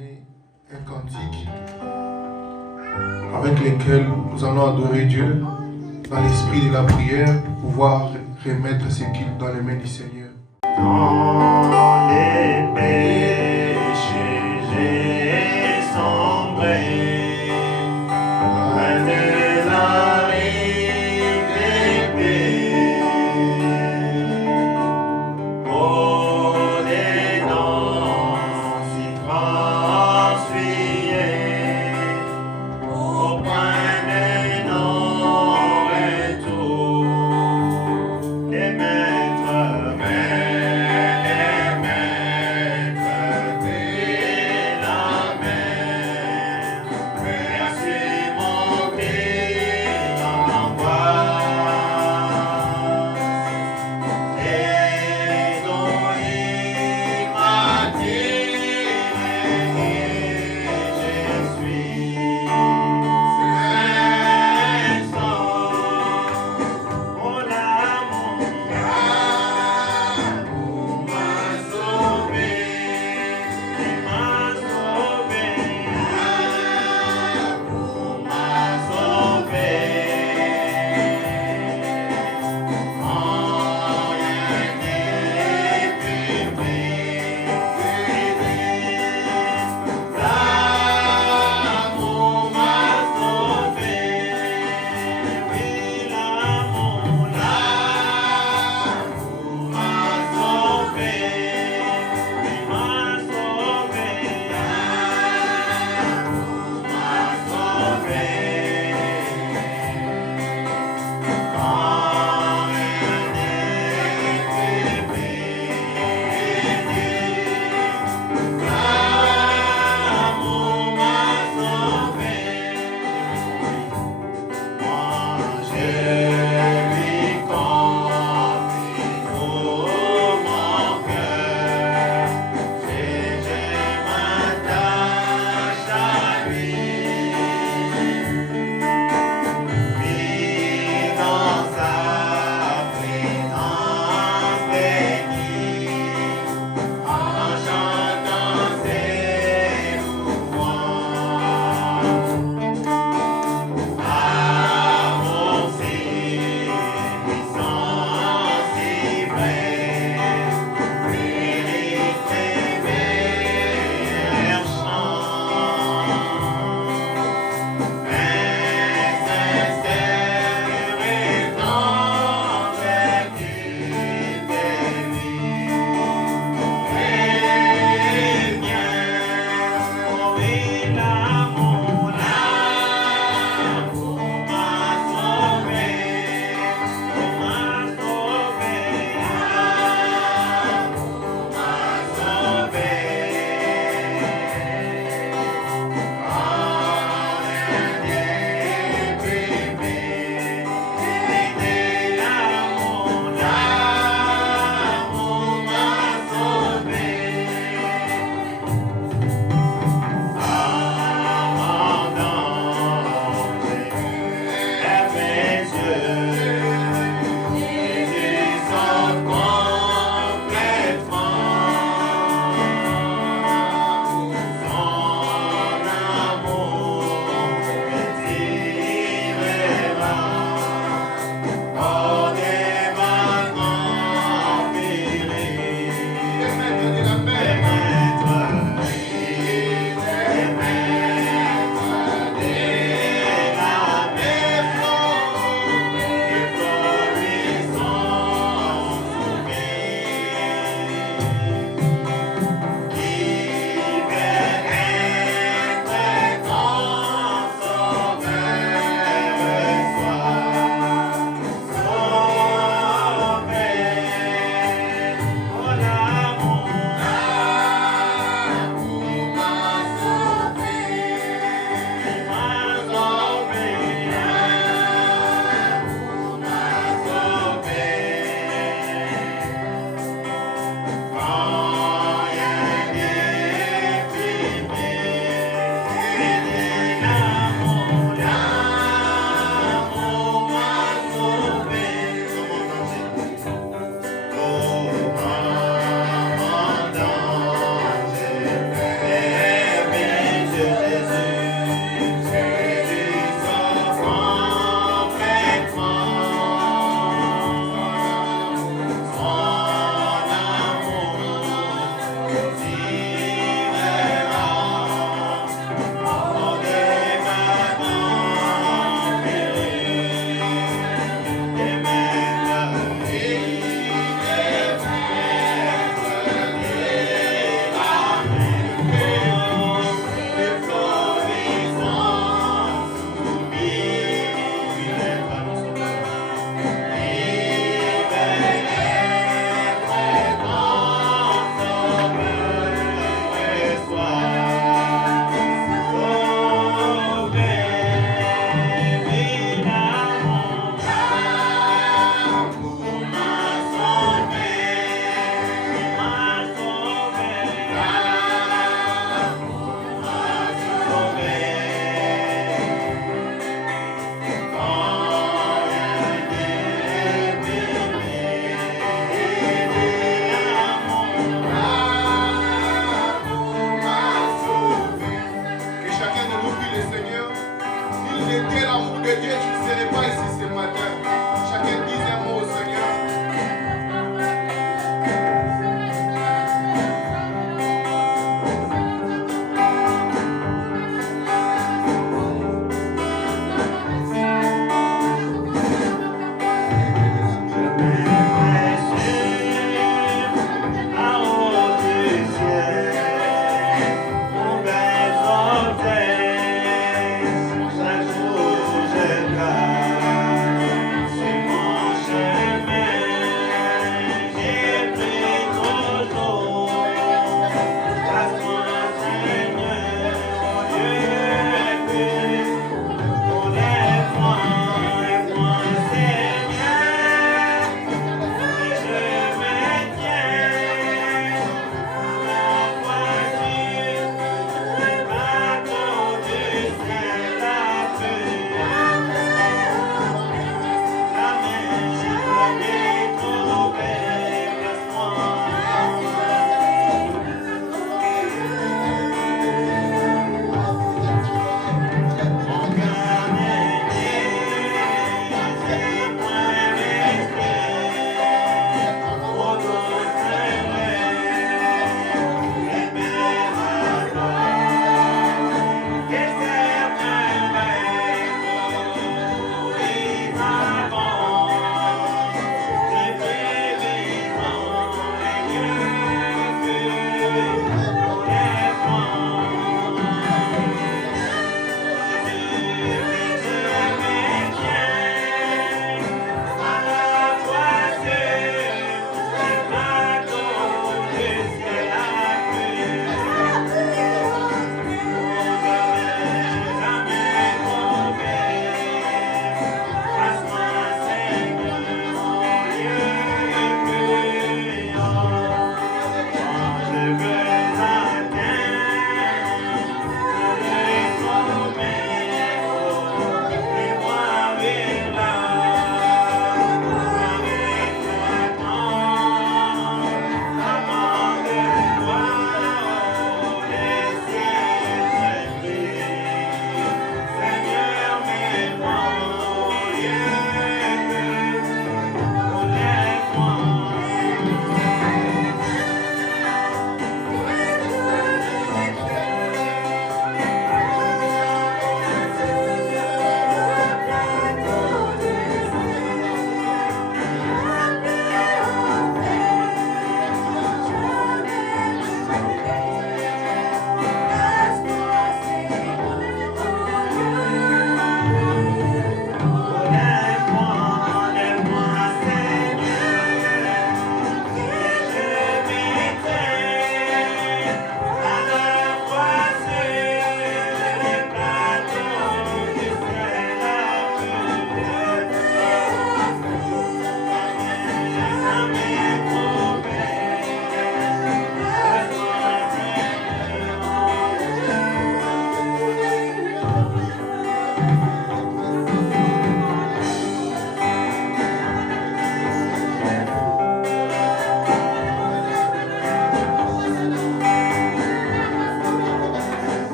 donner un cantique avec lequel nous allons adorer Dieu dans l'esprit de la prière pour pouvoir remettre ce qu'il dans les mains du Seigneur. Dans les péchés, j'ai sombré. Loin de la rive épée. Oh, les dents si transfuyées au point de non-retour. Les maîtres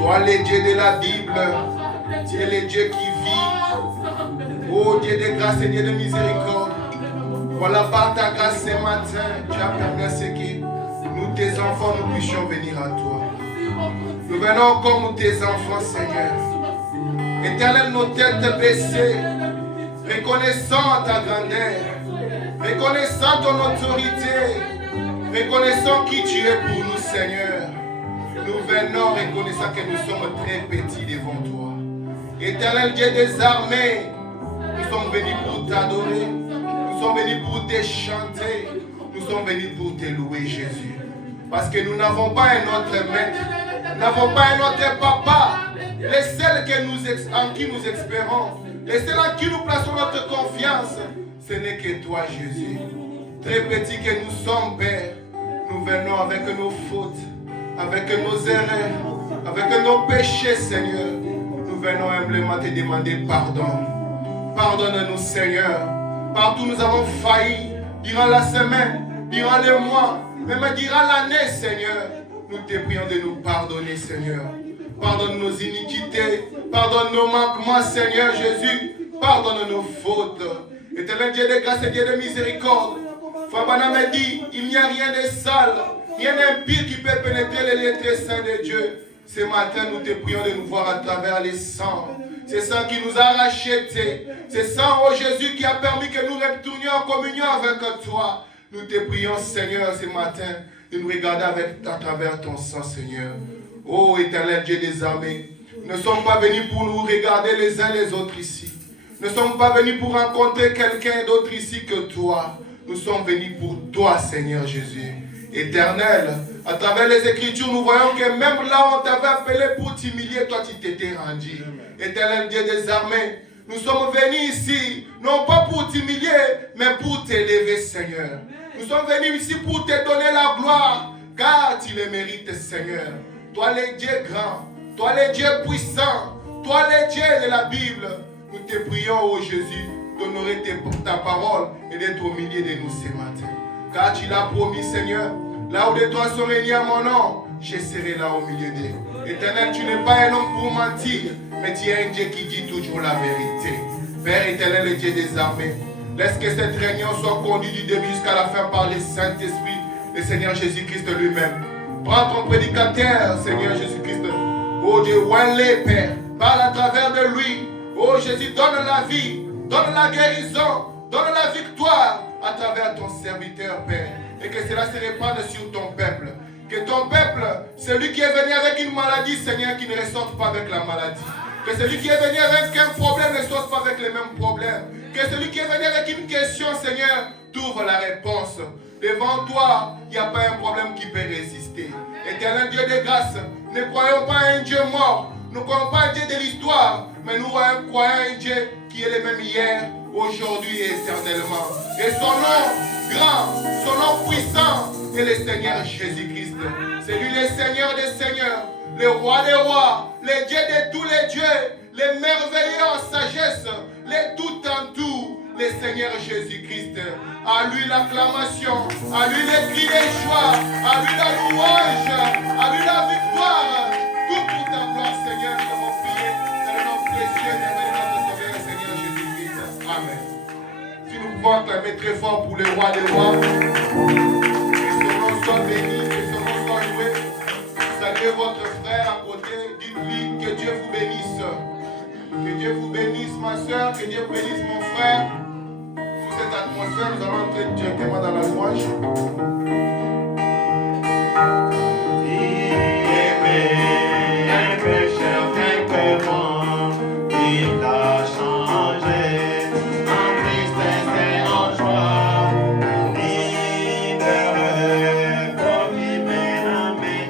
Toi, le Dieu de la Bible, tu es le Dieu qui vit. Oh Dieu de grâce et Dieu de miséricorde. Voilà par ta grâce ce matin, tu as permis à ce que nous, tes enfants, nous puissions venir à toi. Nous venons comme tes enfants, Seigneur. Éternel, nos têtes baissées, reconnaissant ta grandeur, reconnaissant ton autorité, reconnaissant qui tu es pour nous, Seigneur. Nous venons reconnaissant que nous sommes très petits devant toi. Éternel Dieu des armées, nous sommes venus pour t'adorer, nous sommes venus pour te chanter, nous sommes venus pour te louer, Jésus. Parce que nous n'avons pas un autre maître, nous n'avons pas un autre papa. Les seuls en qui nous espérons, les seuls en qui nous plaçons notre confiance, ce n'est que toi, Jésus. Très petits que nous sommes, Père, nous venons avec nos fautes, avec nos erreurs, avec nos péchés, Seigneur. Nous venons humblement te demander pardon. Pardonne-nous, Seigneur. Partout nous avons failli, durant la semaine, durant le mois, même durant l'année, Seigneur. Nous te prions de nous pardonner, Seigneur. Pardonne nos iniquités, pardonne nos manquements, Seigneur Jésus. Pardonne nos fautes. Éternel Dieu de grâce et Dieu de miséricorde. Frère Branham a dit, il n'y a rien de sale, rien d'impie qui peut pénétrer les lettres saints de Dieu. Ce matin, nous te prions de nous voir à travers les sangs. C'est ça qui nous a rachetés. C'est ça, oh Jésus, qui a permis que nous retournions en communion avec toi. Nous te prions, Seigneur, ce matin, de nous regarder à travers ton sang, Seigneur. Oh, éternel Dieu des armées, nous ne sommes pas venus pour nous regarder les uns les autres ici. Nous ne sommes pas venus pour rencontrer quelqu'un d'autre ici que toi. Nous sommes venus pour toi, Seigneur Jésus. Éternel, à travers les Écritures, nous voyons que même là où on t'avait appelé pour t'humilier, toi tu t'étais rendu. Éternel Dieu des armées, nous sommes venus ici, non pas pour t'humilier, mais pour t'élever, Seigneur. Nous sommes venus ici pour te donner la gloire, car tu le mérites, Seigneur. Toi le Dieu grand, toi le Dieu puissant, toi le Dieu de la Bible, nous te prions, ô Jésus, d'honorer ta parole et d'être au milieu de nous ce matin. Car tu l'as promis, Seigneur, là où les trois sont réunis à mon nom, je serai là au milieu d'eux. Éternel, tu n'es pas un homme pour mentir, mais tu es un Dieu qui dit toujours la vérité. Père éternel, le Dieu des armées, laisse que cette réunion soit conduite du début jusqu'à la fin par le Saint-Esprit, le Seigneur Jésus-Christ lui-même. Prends ton prédicateur, Seigneur Jésus-Christ. Oh Dieu, oins-le, Père. Parle à travers de lui. Oh Jésus, donne la vie, donne la guérison, donne la victoire à travers ton serviteur, Père. Et que cela se répande sur ton peuple. Que ton peuple, celui qui est venu avec une maladie, Seigneur, qui ne ressorte pas avec la maladie. Que celui qui est venu avec un problème ne sorte pas avec les mêmes problèmes. Que celui qui est venu avec une question, Seigneur, t'ouvre la réponse. Devant toi, il n'y a pas un problème qui peut résister. Éternel Dieu de grâce, ne croyons pas à un Dieu mort. Nous ne croyons pas à un Dieu de l'histoire, mais nous croyons à un Dieu qui est le même hier, aujourd'hui et éternellement. Et son nom grand, son nom puissant est le Seigneur Jésus-Christ. C'est lui le Seigneur des Seigneurs, le roi des rois, le Dieu de tous les dieux, le merveilleux en sagesse, le tout en tout, le Seigneur Jésus-Christ. À lui l'acclamation, à lui les cris de joie, à lui la louange, à lui la victoire. Tout pour ta gloire, Seigneur, nous avons prié dans le nom précieux de notre Sauveur, le Seigneur Jésus-Christ. Amen. Si nous pouvons acclamer très fort pour le roi des rois, que son nom soit béni, que son nom soit loué. Saluez votre frère à côté, dites-lui que Dieu vous bénisse. Que Dieu vous bénisse, ma soeur, que Dieu bénisse mon frère. Sous cette atmosphère, nous allons entrer directement dans la louange. Un pécheur tel que moi, il a changé en tristesse et en joie. Libéré, comme il m'a amené,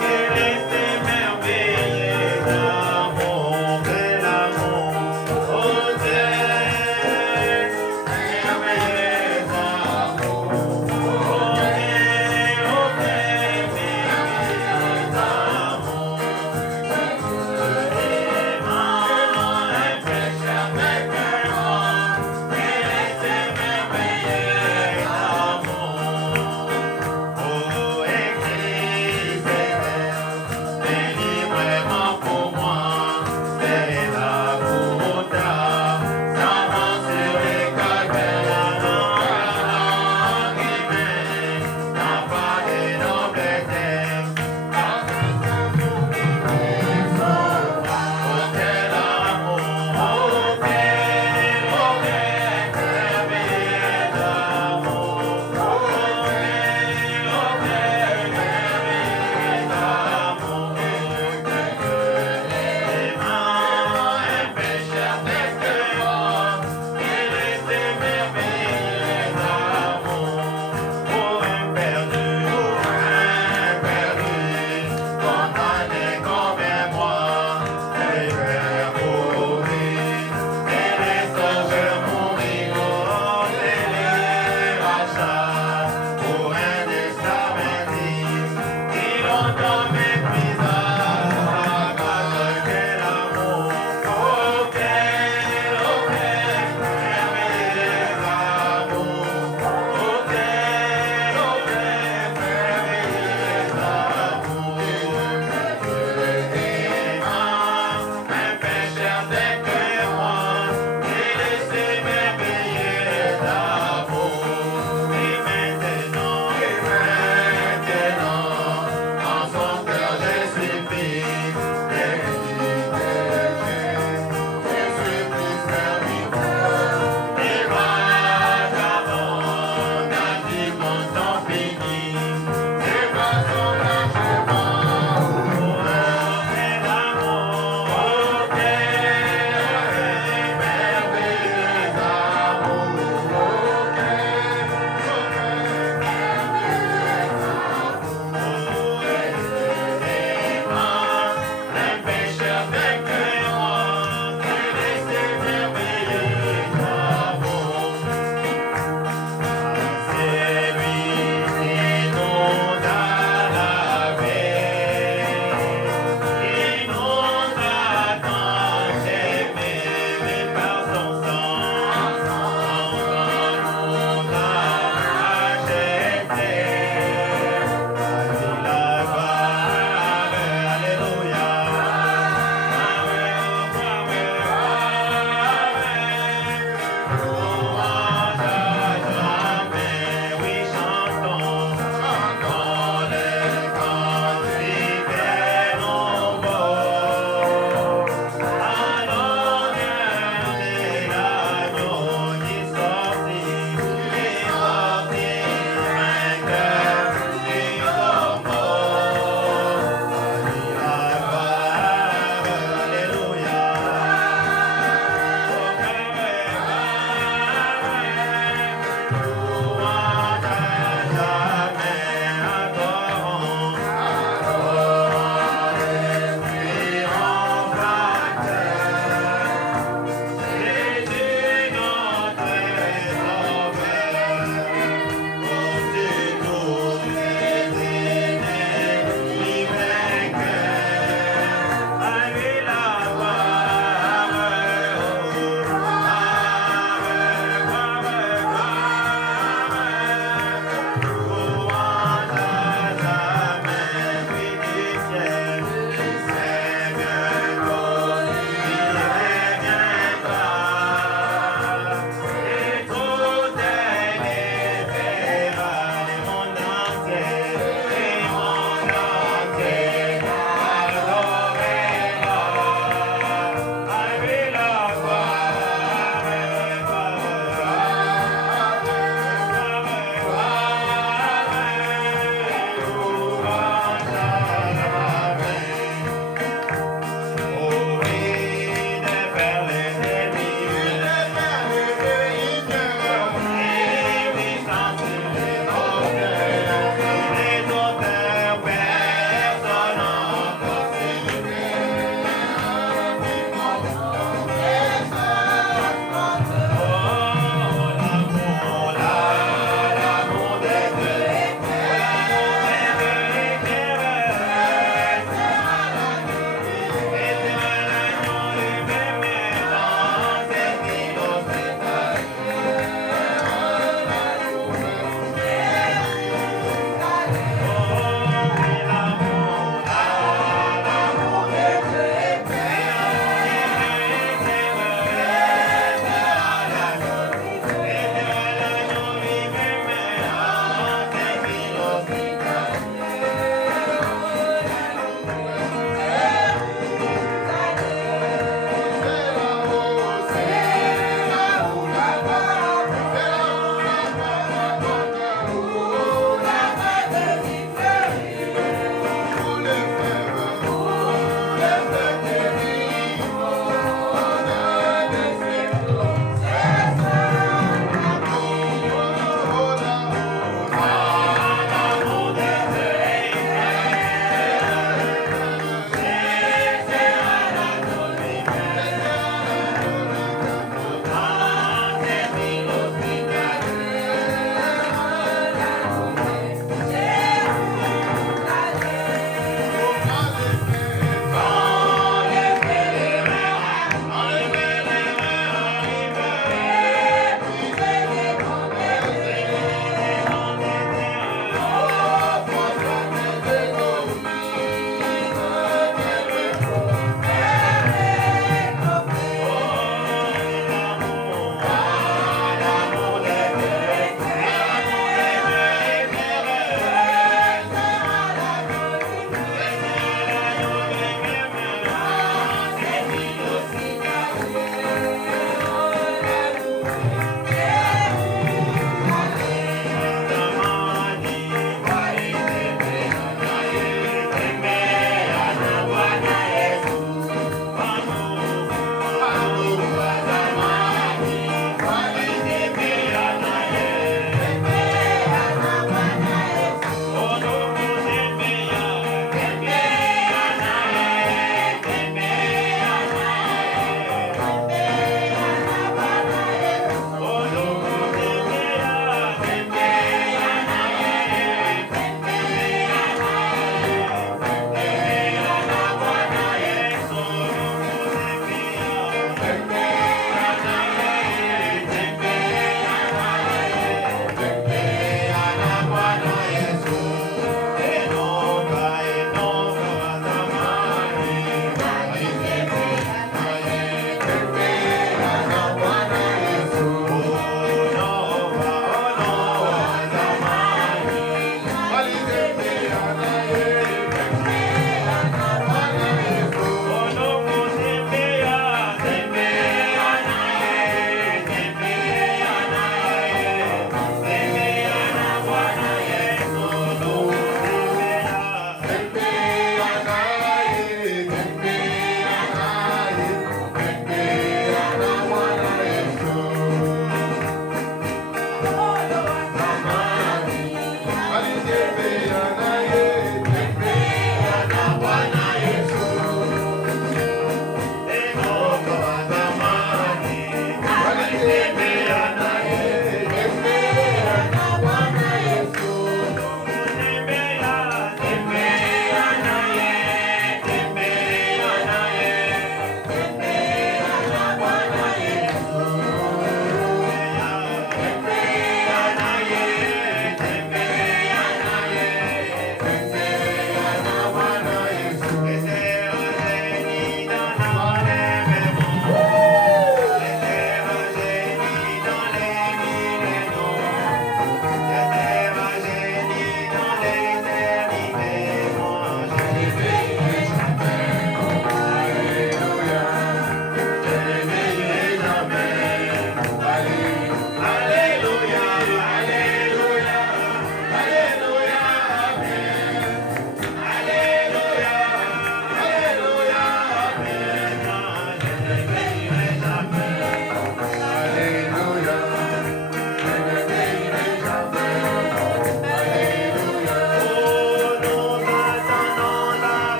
et laissé merveiller l'amour et l'amour. Oh Dieu, merveilleux amour. Oh Dieu,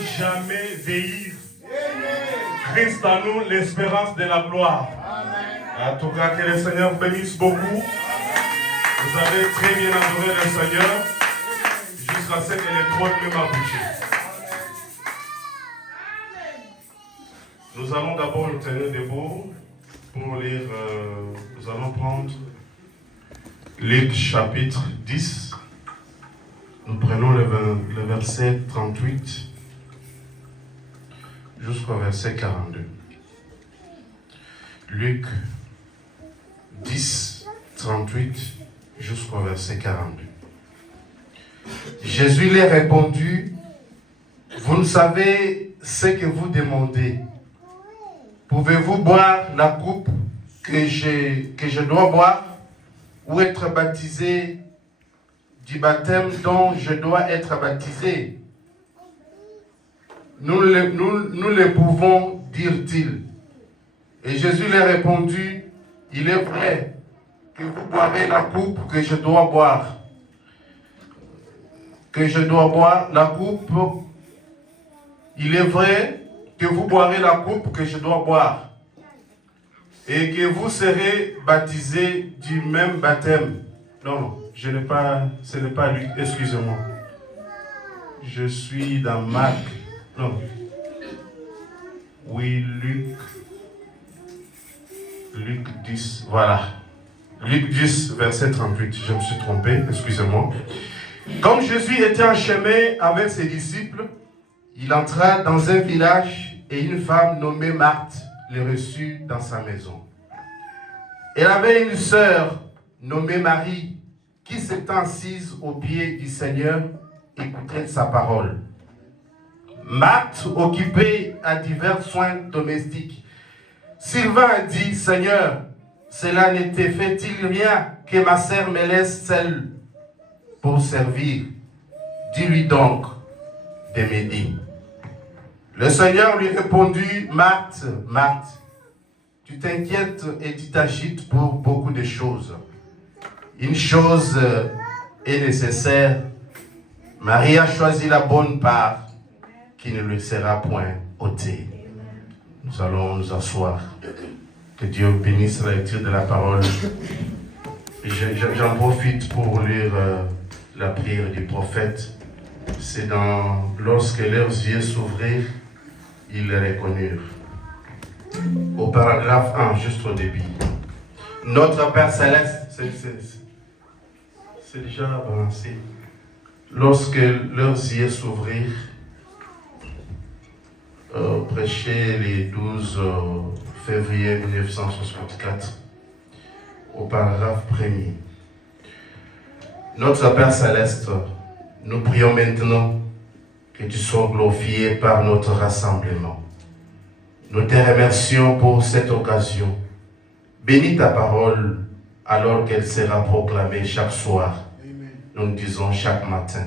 jamais vieillir. Christ en nous, l'espérance de la gloire. En tout cas, que le Seigneur bénisse beaucoup. Vous avez très bien adoré le Seigneur jusqu'à ce que les trônes même a bouché. Nous allons d'abord nous tenir debout pour lire. Nous allons prendre Luc chapitre 10. Nous prenons le verset 38 jusqu'au verset 42. Luc 10, 38 jusqu'au verset 42. Jésus leur répondit, vous ne savez ce que vous demandez. Pouvez-vous boire la coupe que je dois boire ou être baptisé du baptême dont je dois être baptisé? Nous le pouvons, dirent-ils. Et Jésus leur répondit, il est vrai que vous boirez la coupe que je dois boire. La coupe, il est vrai que vous boirez la coupe que je dois boire. Et que vous serez baptisés du même baptême. Non, ce n'est pas lui, excusez-moi. Je suis dans Marc. Non. Oui, Luc 10, voilà. Luc 10, verset 38. Je me suis trompé, excusez-moi. Comme Jésus était en chemin avec ses disciples, il entra dans un village et une femme nommée Marthe le reçut dans sa maison. Elle avait une sœur nommée Marie qui s'était assise aux pieds du Seigneur et écoutait sa parole. Marthe, occupée à divers soins domestiques, Sylvain a dit, Seigneur, cela ne te fait-il rien que ma sœur me laisse seule pour servir? Dis-lui donc de m'aider. Le Seigneur lui répondit, Marthe, Marthe, tu t'inquiètes et tu t'agites pour beaucoup de choses. Une chose est nécessaire. Marie a choisi la bonne part qui ne lui sera point ôtée. Nous allons nous asseoir. Que Dieu bénisse la lecture de la parole. J'en profite pour lire la prière du prophète. C'est lorsque leurs yeux s'ouvrirent, ils le reconnurent. Au paragraphe 1, juste au début. Notre Père Céleste, c'est déjà avancé. Lorsque leurs yeux s'ouvrirent, prêché les 12 février 1964, au paragraphe 1er. Notre Père Céleste, nous prions maintenant que tu sois glorifié par notre rassemblement. Nous te remercions pour cette occasion. Bénis ta parole alors qu'elle sera proclamée chaque soir. Amen. Nous disons chaque matin.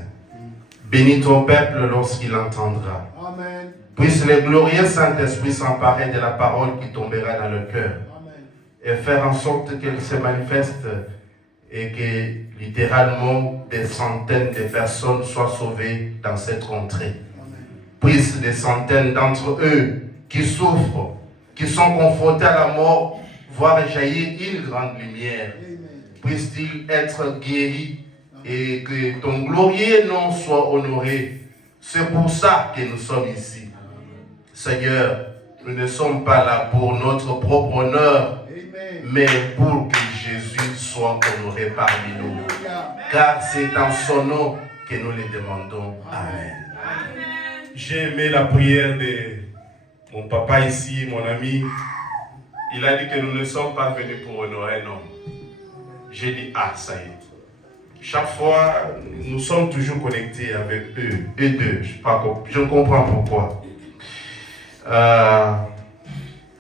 Bénis ton peuple lorsqu'il entendra. Amen. Puisse le glorieux Saint-Esprit s'emparer de la parole qui tombera dans le cœur. Amen. Et faire en sorte qu'elle se manifeste et que littéralement des centaines de personnes soient sauvées dans cette contrée. Amen. Puisse des centaines d'entre eux qui souffrent, qui sont confrontés à la mort, voir jaillir une grande lumière. Puisse-t-il être guéri et que ton glorieux nom soit honoré. C'est pour ça que nous sommes ici. Seigneur, nous ne sommes pas là pour notre propre honneur, mais pour que Jésus soit honoré parmi nous. Car c'est dans son nom que nous le demandons. Amen. J'ai aimé la prière de mon papa ici, mon ami. Il a dit que nous ne sommes pas venus pour honorer un homme. J'ai dit, ah, ça y est. Chaque fois, nous sommes toujours connectés avec eux, et deux. Je comprends pourquoi.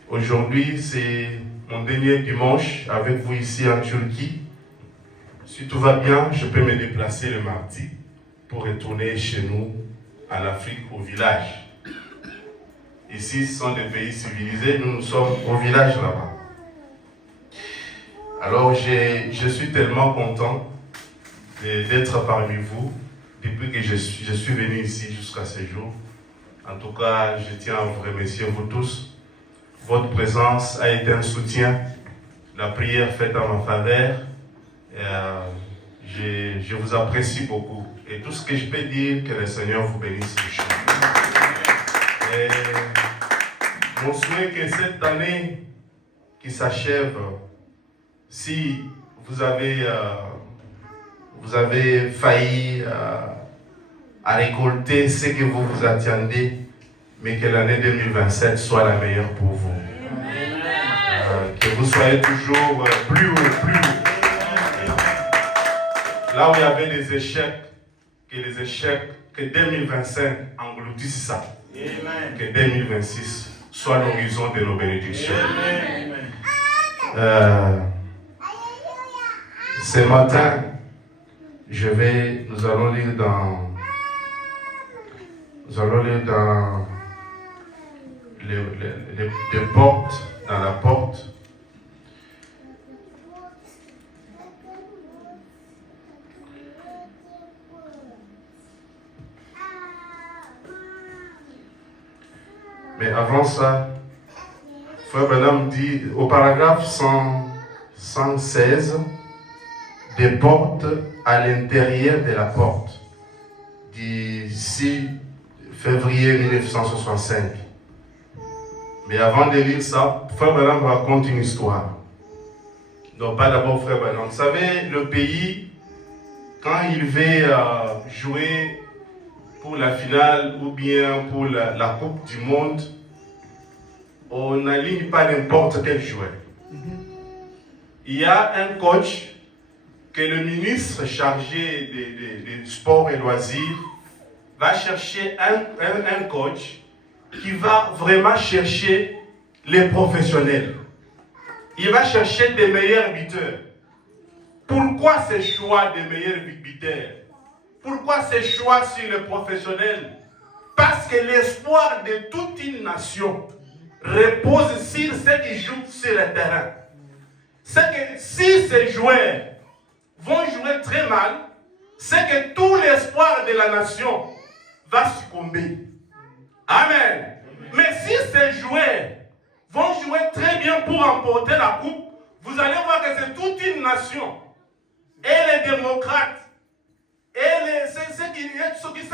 Aujourd'hui, c'est mon dernier dimanche avec vous ici en Turquie. Si tout va bien, je peux me déplacer le mardi pour retourner chez nous, en Afrique, au village. Ici, ce sont des pays civilisés, nous sommes au village là-bas. Alors, je suis tellement content d'être parmi vous depuis que je suis venu ici jusqu'à ce jour. En tout cas, je tiens à vous remercier, vous tous. Votre présence a été un soutien. La prière faite en ma faveur. Je vous apprécie beaucoup. Et tout ce que je peux dire, que le Seigneur vous bénisse. Et mon souhait que cette année qui s'achève, si vous avez failli à récolter ce que vous vous attendez, mais que l'année 2027 soit la meilleure pour vous. Que vous soyez toujours plus haut. Là où il y avait des échecs, que 2025 engloutisse ça. Amen. Que 2026 soit l'horizon de nos bénédictions. Ce matin, nous allons lire dans les portes, dans la porte. Mais avant ça, Frère Branham dit au paragraphe 116, des portes à l'intérieur de la porte, du 6 février 1965. Mais avant de lire ça, Frère Branham raconte une histoire. Non, pas d'abord Frère Branham. Vous savez, le pays, quand il veut jouer pour la finale ou bien pour la Coupe du Monde, on n'aligne pas n'importe quel joueur. Il y a un coach que le ministre chargé des sports et loisirs va chercher un coach qui va vraiment chercher les professionnels. Il va chercher des meilleurs buteurs. Pourquoi ce choix des meilleurs buteurs? Pourquoi ce choix sur les professionnels? Parce que l'espoir de toute une nation repose sur ceux qui jouent sur le terrain. C'est que si ces joueurs vont jouer très mal, c'est que tout l'espoir de la nation va succomber. Amen. Mais si ces joueurs vont jouer très bien pour remporter la coupe, vous allez voir que c'est toute une nation. Et les démocrates, et ceux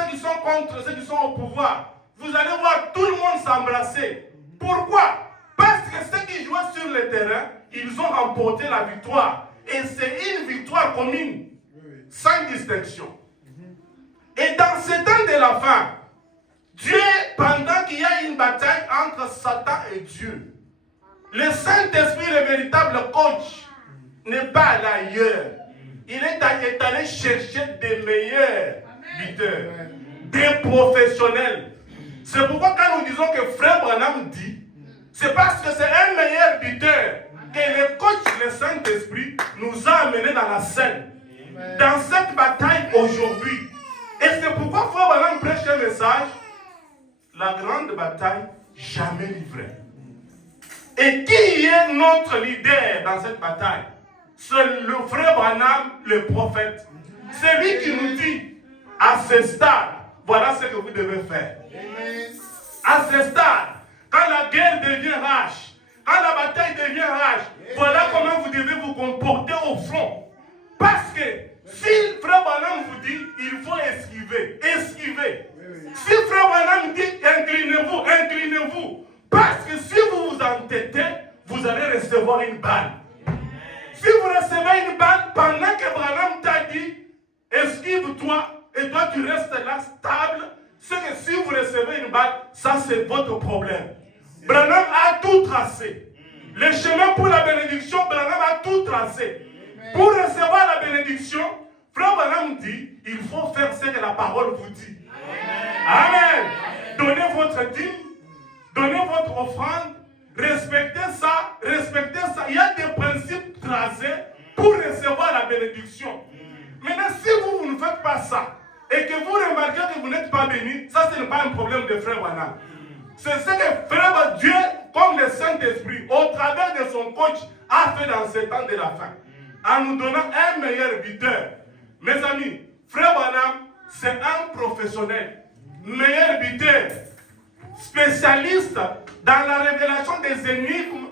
qui sont contre, ceux qui sont au pouvoir, vous allez voir tout le monde s'embrasser. Pourquoi? Parce que ceux qui jouent sur le terrain, ils ont remporté la victoire. Et c'est une victoire commune, sans distinction. Et dans ce temps de la fin, Dieu, pendant qu'il y a une bataille entre Satan et Dieu, le Saint-Esprit, le véritable coach, n'est pas allé ailleurs. Il est allé chercher des meilleurs buteurs, des professionnels. C'est pourquoi quand nous disons que Frère Branham dit, c'est parce que c'est un meilleur buteur que le coach, le Saint-Esprit, nous a amenés dans la scène, dans cette bataille aujourd'hui. Et c'est pourquoi Frère Branham prêche un message, la grande bataille jamais livrée. Et qui est notre leader dans cette bataille? C'est le Frère Branham, le prophète. C'est lui qui nous dit, à ce stade, voilà ce que vous devez faire. À ce stade, quand la guerre devient rage, quand la bataille devient rage, voilà comment vous devez vous comporter au front. Parce que si Frère Branham vous dit, il faut esquiver, esquivez. Si Frère Branham dit, inclinez-vous, inclinez-vous. Parce que si vous vous entêtez, vous allez recevoir une balle. Si vous recevez une balle, pendant que Branham t'a dit, esquive-toi, et toi tu restes là stable, c'est que si vous recevez une balle, ça c'est votre problème. Branham a tout tracé. Le chemin pour la bénédiction, Branham a tout tracé. Pour recevoir la bénédiction, Frère Branham dit, il faut faire ce que la parole vous dit. Amen. Donnez votre dîme, donnez votre offrande, respectez ça, respectez ça. Il y a des principes tracés pour recevoir la bénédiction. Maintenant, si vous ne faites pas ça, et que vous remarquez que vous n'êtes pas béni, ça ce n'est pas un problème de Frère Branham. C'est ce que Frère Dieu, comme le Saint-Esprit, au travers de son coach, a fait dans ce temps de la fin, en nous donnant un meilleur buteur. Mes amis, Frère Branham, c'est un professionnel, meilleur buteur. spécialiste dans la révélation des énigmes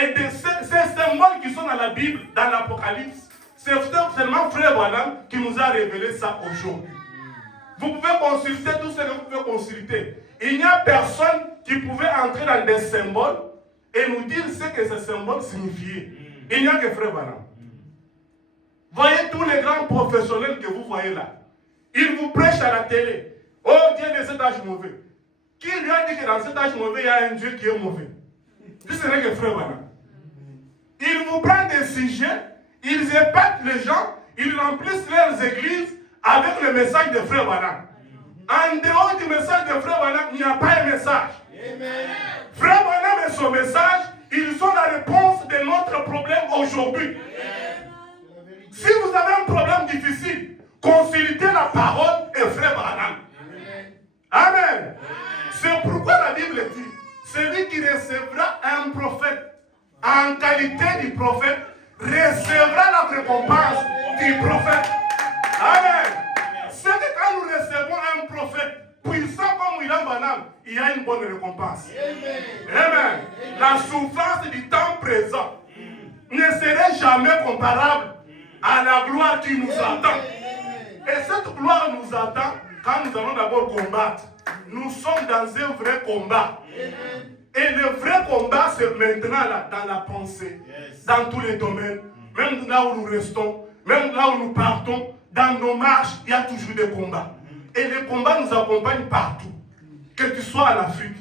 et de ces symboles qui sont dans la Bible, dans l'Apocalypse. C'est seulement Frère Branham qui nous a révélé ça aujourd'hui. Vous pouvez consulter tout ce que vous pouvez consulter. Il n'y a personne qui pouvait entrer dans des symboles et nous dire ce que ces symboles signifiaient. Il n'y a que Frère Branham. Voyez tous les grands professionnels que vous voyez là. Ils vous prêchent à la télé. Oh, Dieu de cet âge mauvais. Qui lui a dit que dans cet âge mauvais, il y a un Dieu qui est mauvais? Si ce n'est que Frère Branham. Ils vous prennent des sujets, ils épatent les gens, ils remplissent leurs églises avec le message de Frère Branham. En dehors du message de Frère Branham, il n'y a pas un message. Amen. Frère Branham et son message, ils sont la réponse de notre problème aujourd'hui. Si vous avez un problème difficile, consultez la parole et Frère Branham. Amen. C'est pourquoi la Bible dit, celui qui recevra un prophète en qualité du prophète recevra la récompense du prophète. Amen. C'est que quand nous recevons un prophète puissant comme William Branham, il y a une bonne récompense. Amen. La souffrance du temps présent ne serait jamais comparable à la gloire qui nous attend. Et cette gloire nous attend quand nous allons d'abord combattre. Nous sommes dans un vrai combat. Et le vrai combat, c'est maintenant là, dans la pensée, dans tous les domaines, même là où nous restons, même là où nous partons, dans nos marches, il y a toujours des combats. Et les combats nous accompagnent partout. Que tu sois en Afrique,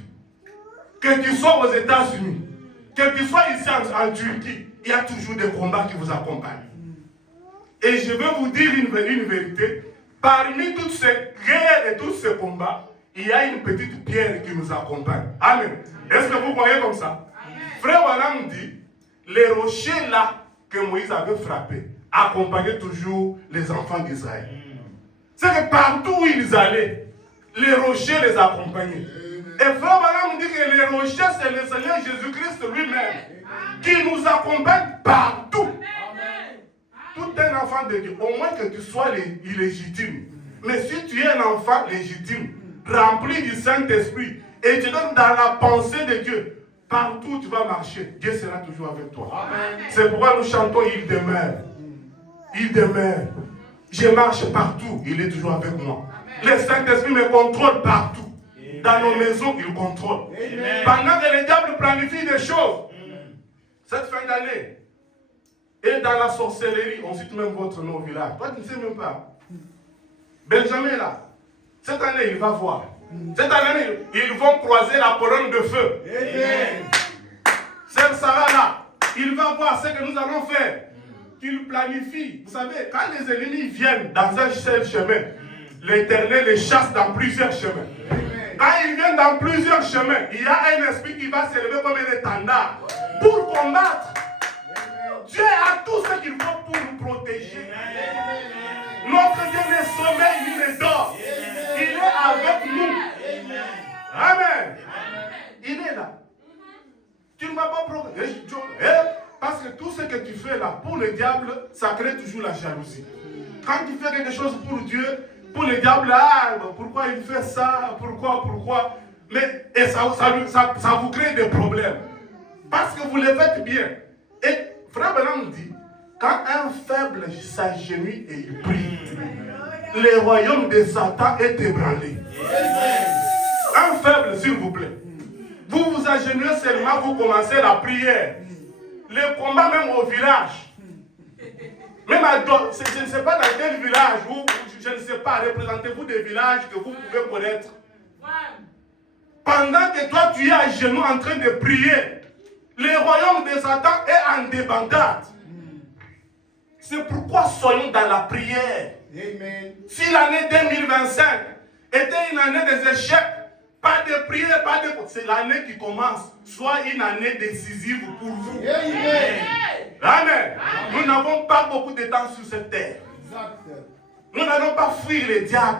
que tu sois aux États-Unis, que tu sois ici en Turquie, il y a toujours des combats qui vous accompagnent. Et je vais vous dire une vérité. Parmi toutes ces guerres et tous ces combats, il y a une petite pierre qui nous accompagne. Amen. Est-ce que vous voyez comme ça? Frère Branham dit, les rochers là que Moïse avait frappés accompagnaient toujours les enfants d'Israël. C'est que partout où ils allaient, les rochers les accompagnaient. Et Frère Branham dit que les rochers, c'est le Seigneur Jésus-Christ lui-même qui nous accompagne partout. Tout un enfant de Dieu, au moins que tu sois illégitime. Mais si tu es un enfant légitime, rempli du Saint-Esprit, et tu es dans la pensée de Dieu, partout où tu vas marcher, Dieu sera toujours avec toi. C'est pourquoi nous chantons, il demeure. Il demeure. Je marche partout, il est toujours avec moi. Le Saint-Esprit me contrôle partout. Dans nos maisons, il contrôle. Pendant que le diable planifie des choses, cette fin d'année, et dans la sorcellerie, on cite même votre nom au village. Toi, tu ne sais même pas. Benjamin, là, cette année, il va voir. Cette année, ils vont croiser la colonne de feu. Sœur Sarah, là, il va voir ce que nous allons faire. Qu'il planifie. Vous savez, quand les ennemis viennent dans un seul chemin, l'Éternel les chasse dans plusieurs chemins. Quand ils viennent dans plusieurs chemins, il y a un esprit qui va s'élever comme un étendard pour combattre. Dieu a tout ce qu'il faut pour nous protéger. Notre Dieu ne sommeille ni ne dort. Il est avec nous. Amen. Il est là. Tu ne vas pas progresser. Parce que tout ce que tu fais là, pour le diable, ça crée toujours la jalousie. Quand tu fais quelque chose pour Dieu, pour le diable, pourquoi il fait ça? Pourquoi? Mais et ça vous crée des problèmes. Parce que vous le faites bien. Et Frère Branham dit, quand un faible s'agenouille et il prie, le royaume de Satan est ébranlé. Un faible, s'il vous plaît. Vous vous agenouillez seulement, vous commencez la prière. Le combat même au village. Même je ne sais pas dans quel village, ou je ne sais pas, représentez-vous des villages que vous pouvez connaître. Pendant que toi tu es à genoux en train de prier, le royaume de Satan est en débandade. C'est pourquoi soyons dans la prière. Amen. Si l'année 2025 était une année des échecs, pas de prière, pas de... C'est l'année qui commence. Soit une année décisive pour vous. Amen. Amen. Nous n'avons pas beaucoup de temps sur cette terre. Nous n'allons pas fuir le diable.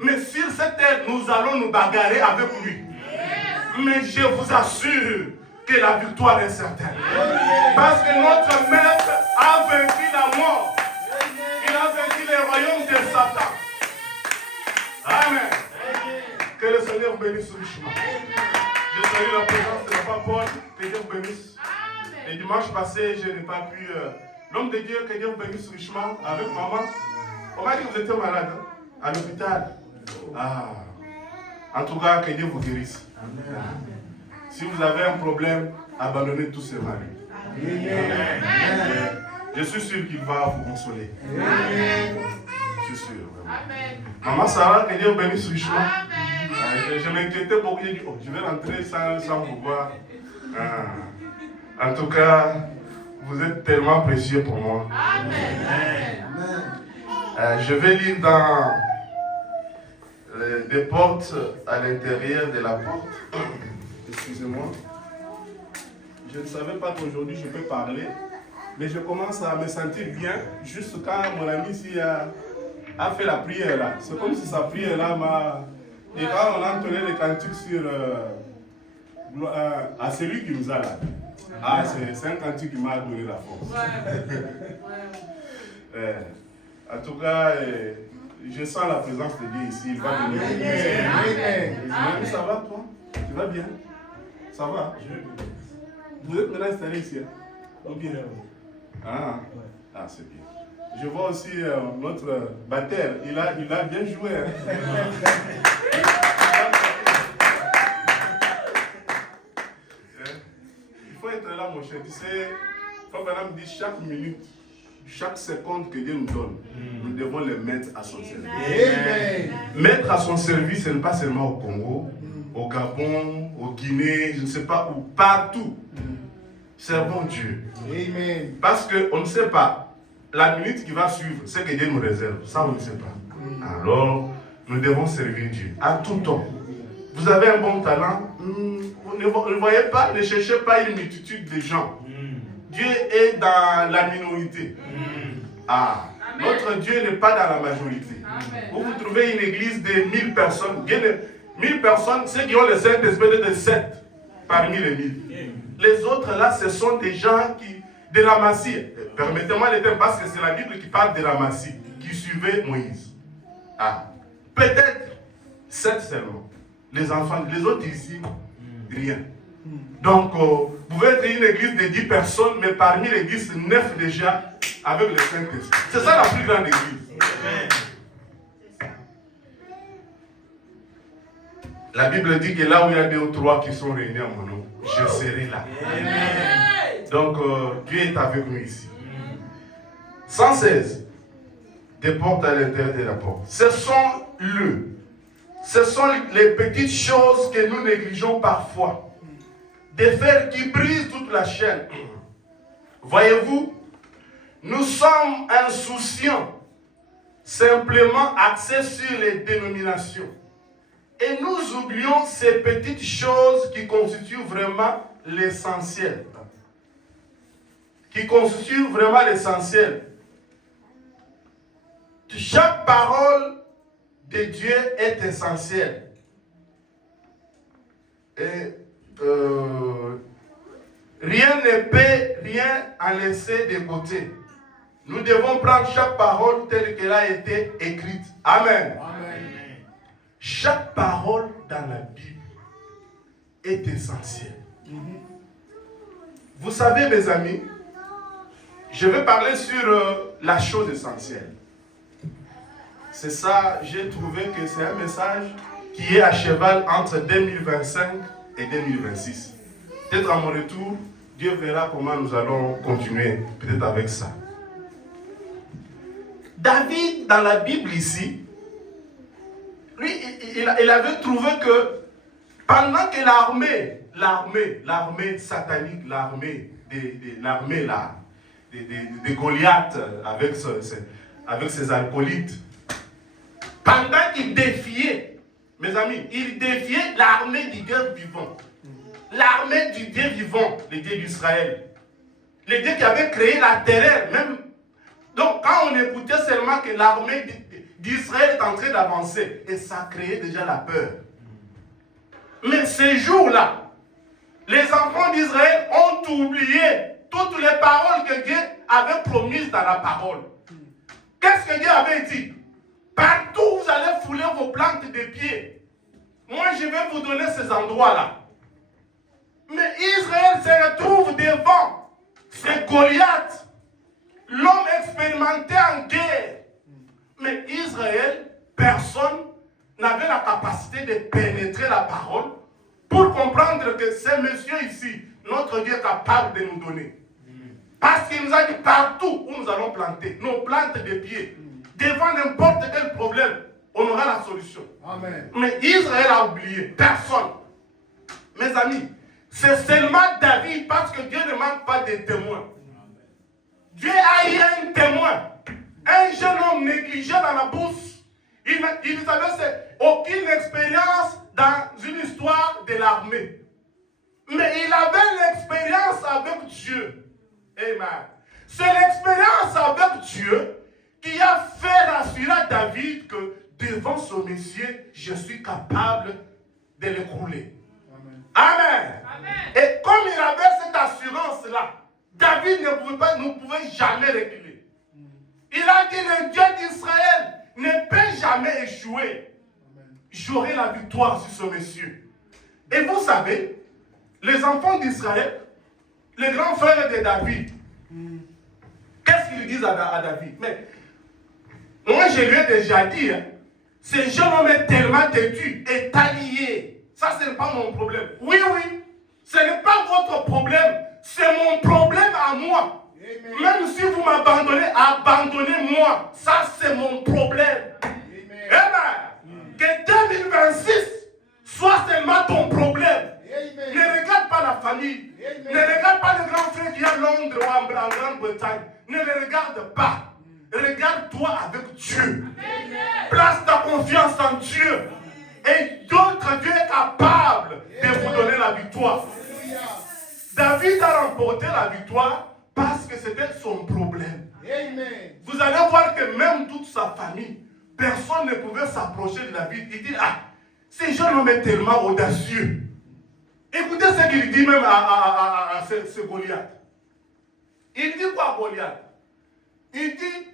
Mais sur cette terre, nous allons nous bagarrer avec lui. Mais je vous assure que la victoire est certaine. Parce que notre maître a vaincu la mort. Il a vaincu les royaumes de Satan. Amen. Que le Seigneur vous bénisse richement. Je salue la présence de papa Paul, que Dieu vous bénisse. Le dimanche passé, je n'ai pas pu... L'homme de Dieu, que Dieu vous bénisse richement, avec maman. On m'a dit que vous étiez malade, hein, à l'hôpital. Ah. En tout cas, que Dieu vous guérisse. Amen. Si vous avez un problème, abandonnez tous ces maris. Amen. Je suis sûr qu'il va vous consoler. Amen. Je suis sûr. Amen. Maman Sarah, que Dieu vous bénisse richement. Je m'inquiétais beaucoup. J'ai dit, oh, je vais rentrer sans vous voir. En tout cas, vous êtes tellement précieux pour moi. Amen. Je vais lire dans des portes à l'intérieur de la porte. Excusez-moi. Je ne savais pas qu'aujourd'hui je peux parler, mais je commence à me sentir bien juste quand mon ami ici a fait la prière là. C'est comme si sa prière là m'a... Et quand on a entonné les cantiques sur... à celui qui nous a là. Ah, c'est un cantique qui m'a donné la force. En tout cas, je sens la présence de Dieu ici. Il va venir. Amen. Ça va toi? Tu vas bien? Ça va? Vous êtes maintenant installé ici? Hein? Bien. Ah, c'est bien. Je vois aussi notre batteur. Il a bien joué. Hein? Il faut être là, mon cher. Tu sais, Frère me dit chaque minute, chaque seconde que Dieu nous donne, nous devons les mettre à son service. Amen. Mettre à son service, ce n'est pas seulement au Congo, au Gabon, au Guinée, je ne sais pas où, partout. Servons Dieu. Amen. Parce qu'on ne sait pas, la minute qui va suivre, c'est que Dieu nous réserve. Ça, on ne sait pas. Alors, nous devons servir Dieu à tout temps. Vous avez un bon talent, ne voyez pas, ne cherchez pas une multitude de gens. Dieu est dans la minorité. Ah, notre Dieu n'est pas dans la majorité. Vous trouvez une église de 1000 personnes. 1000 personnes, ceux qui ont le Saint-Esprit de 7 parmi les 1000. Les autres là, ce sont des gens de la Massie. Permettez-moi le terme parce que c'est la Bible qui parle de la Massie, qui suivait Moïse. Ah, peut-être 7 seulement. Les enfants, les autres ici, rien. Donc, vous pouvez être une église de 10 personnes, mais parmi les 10, 9 déjà avec le Saint-Esprit. C'est ça la plus grande église. Amen. La Bible dit que là où il y a 2 ou 3 qui sont réunis en mon nom, je serai là. Amen. Donc, Dieu est avec nous ici. 116. Des portes à l'intérieur de la porte. Ce sont les petites choses que nous négligeons parfois. Des fers qui brisent toute la chaîne. Voyez-vous, nous sommes insouciants, simplement axés sur les dénominations. Et nous oublions ces petites choses qui constituent vraiment l'essentiel. Chaque parole de Dieu est essentielle. Et rien ne peut rien en laisser de côté. Nous devons prendre chaque parole telle qu'elle a été écrite. Amen. Amen. Chaque parole dans la Bible est essentielle. Vous savez, mes amis, je vais parler sur la chose essentielle. C'est ça, j'ai trouvé que c'est un message qui est à cheval entre 2025 et 2026. Peut-être à mon retour, Dieu verra comment nous allons continuer, peut-être avec ça. David, dans la Bible ici, lui, il avait trouvé que pendant que l'armée satanique, l'armée de Goliath avec ses acolytes, pendant qu'il défiait, mes amis, il défiait l'armée du Dieu vivant. L'armée du Dieu vivant, le Dieu d'Israël. Le Dieu qui avait créé la terreur, même. Donc, quand on écoutait seulement que l'armée d'Israël est en train d'avancer, et ça créait déjà la peur. Mais ces jours-là, les enfants d'Israël ont oublié toutes les paroles que Dieu avait promises dans la parole. Qu'est-ce que Dieu avait dit? Partout où vous allez fouler vos plantes de pied, moi je vais vous donner ces endroits-là. Mais Israël se retrouve devant ce Goliath, l'homme expérimenté en guerre. Mais Israël, personne n'avait la capacité de pénétrer la parole pour comprendre que ce monsieur ici, notre Dieu est capable de nous donner. Parce qu'il nous a dit partout où nous allons planter, nos plantes de pieds, devant n'importe quel problème, on aura la solution. Amen. Mais Israël a oublié, personne. Mes amis, c'est seulement David, parce que Dieu ne manque pas de témoins. Dieu a eu un témoin, un jeune homme négligé dans la bourse. Il n'avait aucune expérience dans une histoire de l'armée. Mais il avait l'expérience avec Dieu. Amen. C'est l'expérience avec Dieu qui a fait rassurer à David que devant ce Messie, je suis capable de l'écrouler. Amen. Amen. Et comme il avait cette assurance-là, David ne pouvait jamais reculer. Il a dit, le Dieu d'Israël ne peut jamais échouer. J'aurai la victoire sur ce monsieur. Et vous savez, les enfants d'Israël, les grands frères de David, qu'est-ce qu'ils disent à David? Mais moi, je lui ai déjà dit, hein, ce jeune homme est tellement têtu, est allié. Ça, ce n'est pas mon problème. Oui, oui, ce n'est pas votre problème, c'est mon problème à moi. Amen. Même si vous m'abandonnez, abandonnez-moi. Ça, c'est mon problème. Amen. Amen. Que 2026 soit seulement ton problème. Amen. Ne regarde pas la famille. Amen. Ne regarde pas le grand frère qui est à Londres ou en Grande-Bretagne. Ne le regarde pas. Regarde-toi avec Dieu. Amen. Place ta confiance en Dieu. Et d'autres, Dieu est capable de vous donner la victoire. David a remporté la victoire parce que c'était son problème. Amen. Vous allez voir que même toute sa famille, personne ne pouvait s'approcher de David. Il dit, ah, ce jeune homme est tellement audacieux. Écoutez ce qu'il dit même à ce Goliath. Il dit quoi à Goliath? Il dit,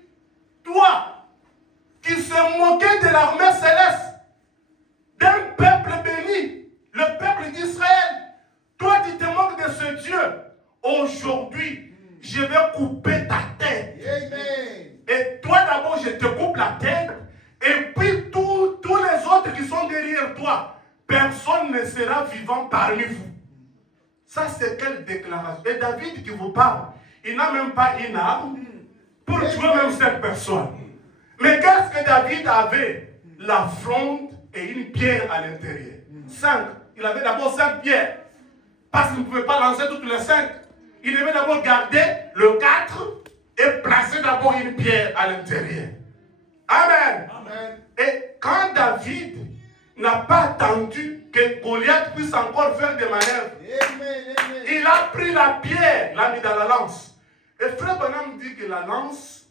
toi qui se moquais de l'armée céleste, d'un peuple béni, le peuple d'Israël, toi tu te moques de ce Dieu. Aujourd'hui, je vais couper ta tête. Amen. Et toi d'abord, je te coupe la tête. Et puis tous les autres qui sont derrière toi, personne ne sera vivant parmi vous. Ça, c'est quelle déclaration? Et David qui vous parle, il n'a même pas une arme pour tuer même cette personne. Mais qu'est-ce que David avait? La fronde et une pierre à l'intérieur. 5. Il avait d'abord 5 pierres. Parce qu'il ne pouvait pas lancer toutes les 5. Il devait d'abord garder le 4 et placer d'abord une pierre à l'intérieur. Amen. Amen. Et quand David n'a pas attendu que Goliath puisse encore faire des manœuvres, amen. Il a pris la pierre, l'a mis dans la lance. Et Frère Branham dit que la lance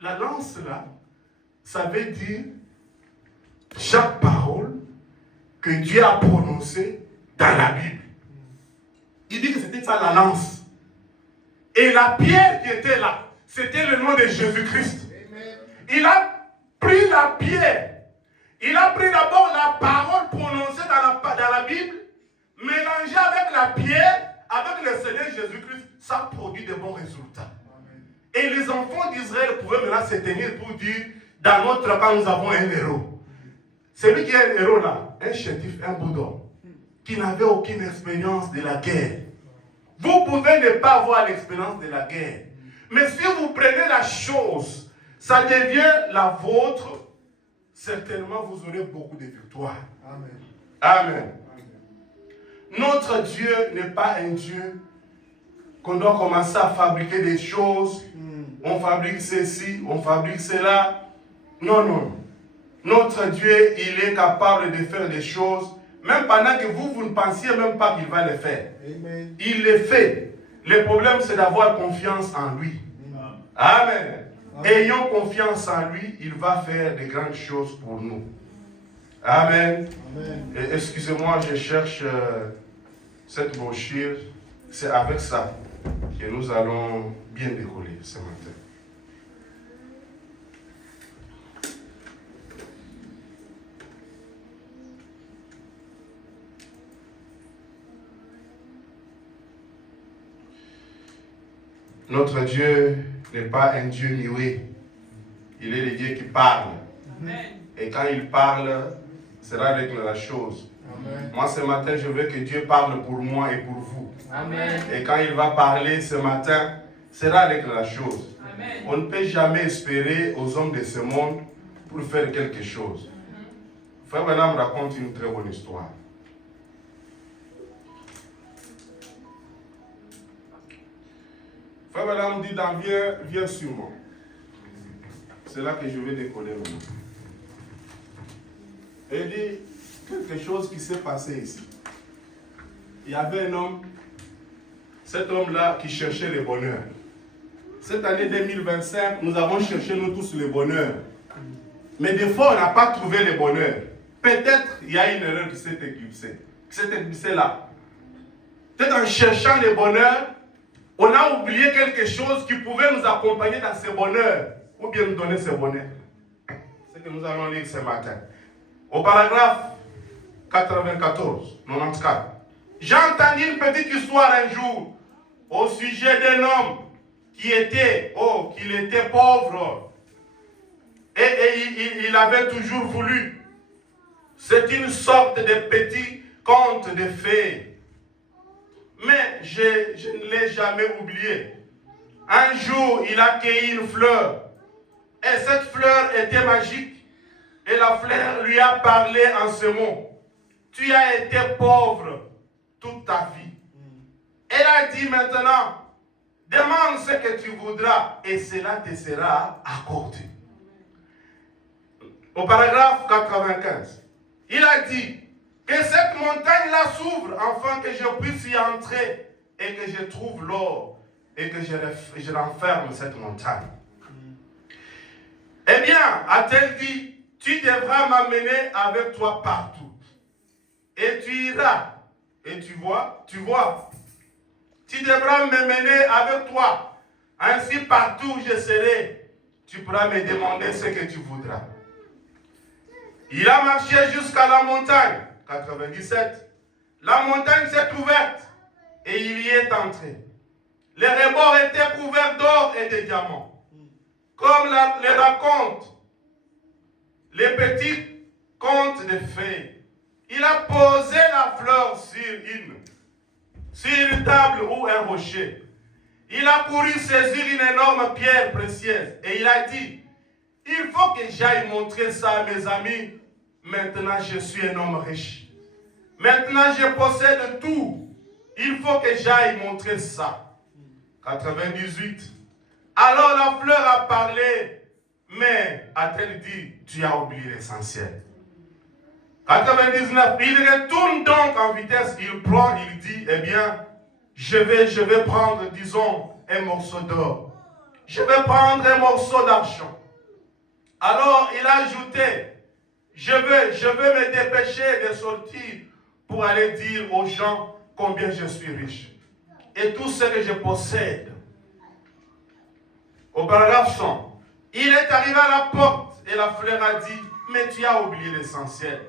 là, ça veut dire chaque parole que Dieu a prononcée dans la Bible. Il dit que c'était ça la lance. Et la pierre qui était là, c'était le nom de Jésus-Christ. Il a pris la pierre. Il a pris d'abord la parole prononcée dans la Bible, mélangée avec la pierre, avec le Seigneur Jésus-Christ. Ça produit de bons résultats. Et les enfants d'Israël pouvaient maintenant se tenir pour dire, dans notre camp, nous avons un héros. Celui qui est un héros là, un chétif, un boudon, qui n'avait aucune expérience de la guerre. Vous pouvez ne pas avoir l'expérience de la guerre. Mais si vous prenez la chose, ça devient la vôtre, certainement vous aurez beaucoup de victoires. Amen. Amen. Notre Dieu n'est pas un Dieu qu'on doit commencer à fabriquer des choses. On fabrique ceci, on fabrique cela. Non, non. Notre Dieu, il est capable de faire des choses, même pendant que vous ne pensiez même pas qu'il va les faire. Amen. Il les fait. Le problème, c'est d'avoir confiance en lui. Amen. Amen. Ayons confiance en lui, il va faire de grandes choses pour nous. Amen. Amen. Et excusez-moi, je cherche cette brochure. C'est avec ça que nous allons bien décoller ce matin. Notre Dieu n'est pas un Dieu muet. Il est le Dieu qui parle. Amen. Et quand il parle, cela règle la chose. Amen. Moi, ce matin, je veux que Dieu parle pour moi et pour vous. Amen. Et quand il va parler ce matin, cela règle la chose. Amen. On ne peut jamais espérer aux hommes de ce monde pour faire quelque chose. Frère Branham raconte une très bonne histoire. Frère Branham dit, viens sur moi. C'est là que je vais décoller maintenant. Et il dit, quelque chose qui s'est passé ici. Il y avait un homme, cet homme-là qui cherchait le bonheur. Cette année 2025, nous avons cherché nous tous le bonheur. Mais des fois, on n'a pas trouvé le bonheur. Peut-être il y a une erreur qui s'est éclipsée. Qui s'est éclipsée là. Peut-être en cherchant le bonheur, on a oublié quelque chose qui pouvait nous accompagner dans ce bonheur. Ou bien nous donner ce bonheur. C'est ce que nous allons lire ce matin. Au paragraphe 94. J'ai entendu une petite histoire un jour au sujet d'un homme qu'il était pauvre. Et il avait toujours voulu. C'est une sorte de petit conte de fées. Mais je ne l'ai jamais oublié. Un jour, il a cueilli une fleur. Et cette fleur était magique. Et la fleur lui a parlé en ce mot. Tu as été pauvre toute ta vie. Elle a dit maintenant, demande ce que tu voudras et cela te sera accordé. Au paragraphe 95, il a dit que cette montagne-là s'ouvre afin que je puisse y entrer et que je trouve l'or et que je renferme cette montagne. Eh bien, a-t-elle dit, tu devras m'amener avec toi partout. Et tu iras. Et tu vois, tu devras me mener avec toi. Ainsi, partout où je serai, tu pourras me demander ce que tu voudras. Il a marché jusqu'à la montagne. 97. La montagne s'est ouverte et il y est entré. Les rebords étaient couverts d'or et de diamants. Comme les racontent les petits contes de fées. Il a posé la fleur sur une table ou un rocher. Il a couru saisir une énorme pierre précieuse et il a dit, il faut que j'aille montrer ça à mes amis. Maintenant, je suis un homme riche. Maintenant, je possède tout. Il faut que j'aille montrer ça. 98. Alors la fleur a parlé, mais a-t-elle dit, tu as oublié l'essentiel. 99. Il retourne donc en vitesse, il dit, eh bien, je vais prendre, disons, un morceau d'or. Je vais prendre un morceau d'argent. Alors il a ajouté, je veux me dépêcher de sortir pour aller dire aux gens combien je suis riche. Et tout ce que je possède. Au paragraphe 100, il est arrivé à la porte et la fleur a dit, mais tu as oublié l'essentiel.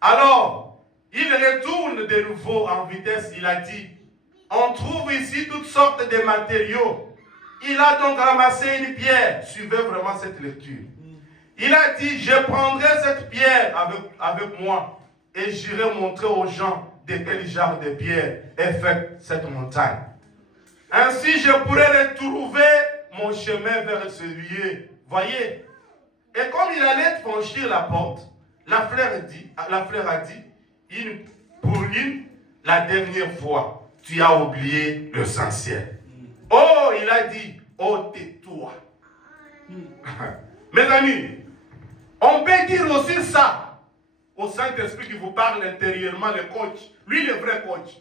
Alors, il retourne de nouveau en vitesse, il a dit, on trouve ici toutes sortes de matériaux. Il a donc ramassé une pierre, suivez vraiment cette lecture. Il a dit, je prendrai cette pierre avec moi et j'irai montrer aux gens de quel genre de pierre est faite cette montagne. Ainsi, je pourrai retrouver mon chemin vers ce lieu. Voyez. Et comme il allait franchir la porte, la fleur a dit, la dernière fois, tu as oublié l'essentiel. Oh, il a dit, oh, tais-toi. Mes amis, on peut dire aussi ça au Saint-Esprit qui vous parle intérieurement, le coach. Lui, le vrai coach.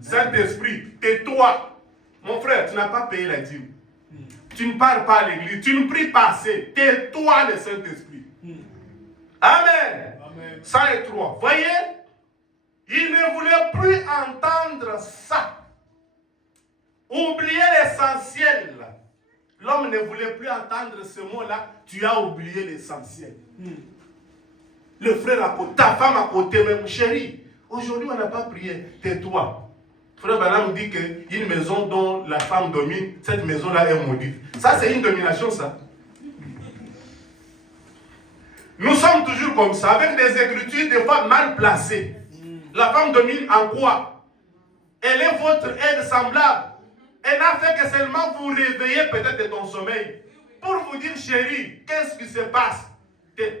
Saint-Esprit, tais-toi. Mon frère, tu n'as pas payé la dîme. Tu ne parles pas à l'église. Tu ne pries pas assez. Tais-toi, le Saint-Esprit. Amen. 103. Voyez, il ne voulait plus entendre ça. Oublier l'essentiel. L'homme ne voulait plus entendre ce mot-là. Tu as oublié l'essentiel. Le frère à côté, ta femme à côté, même chérie. Aujourd'hui, on n'a pas prié. Tais-toi. Frère Branham dit qu'une maison dont la femme domine, cette maison-là est maudite. Ça, c'est une domination, ça. Nous sommes toujours comme ça, avec des écritures des fois mal placées. La femme domine en quoi? Elle est votre aide semblable. Elle n'a fait que seulement vous réveiller peut-être de ton sommeil. Pour vous dire, chérie, qu'est-ce qui se passe?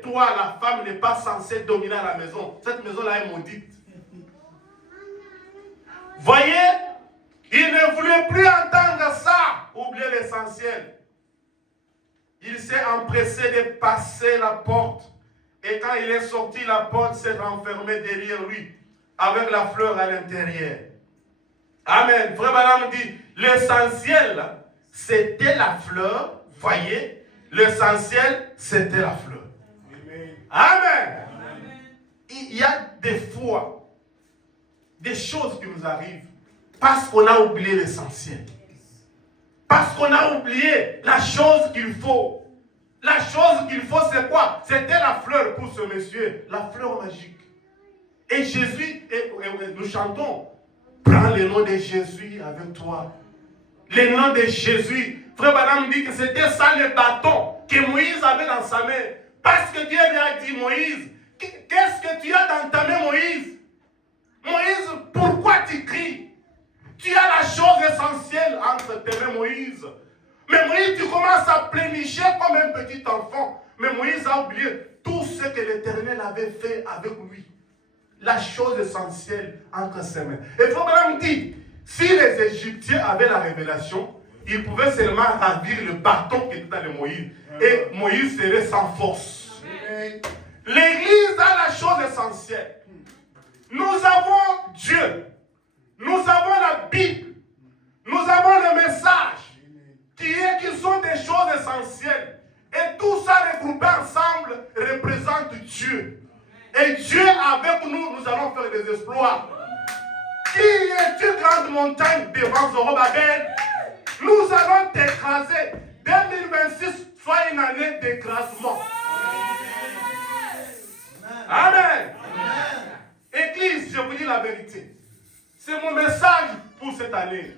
Toi, la femme n'est pas censée dominer la maison. Cette maison-là est maudite. Voyez, il ne voulait plus entendre ça. Oubliez l'essentiel. Il s'est empressé de passer la porte. Et quand il est sorti, la porte s'est renfermée derrière lui, avec la fleur à l'intérieur. Amen. Frère Branham dit, l'essentiel, c'était la fleur. Voyez, l'essentiel, c'était la fleur. Amen. Amen. Il y a des fois, des choses qui nous arrivent parce qu'on a oublié l'essentiel. Parce qu'on a oublié la chose qu'il faut. La chose qu'il faut, c'est quoi? C'était la fleur pour ce monsieur, la fleur magique. Et Jésus, nous chantons, prends le nom de Jésus avec toi. Le nom de Jésus. Frère Branham dit que c'était ça le bâton que Moïse avait dans sa main. Parce que Dieu lui a dit, Moïse, qu'est-ce que tu as dans ta main, Moïse? Moïse, pourquoi tu cries? Tu as la chose essentielle entre tes mains, Moïse. Mais Moïse, tu commences à plénicher comme un petit enfant. Mais Moïse a oublié tout ce que l'Éternel avait fait avec lui. La chose essentielle entre ses mains. Et il faut même dire, si les Égyptiens avaient la révélation, ils pouvaient seulement ravir le bâton qui était dans le Moïse. Et Moïse serait sans force. L'Église a la chose essentielle. Nous avons Dieu. Nous avons la Bible. Nous avons le message qui sont des choses essentielles. Et tout ça regroupé ensemble représente Dieu. Et Dieu avec nous, nous allons faire des exploits. Qui est une grande montagne devant Zorobabel? Nous allons t'écraser. 2026 soit une année d'écrasement. Amen. Église, je vous dis la vérité. C'est mon message pour cette année.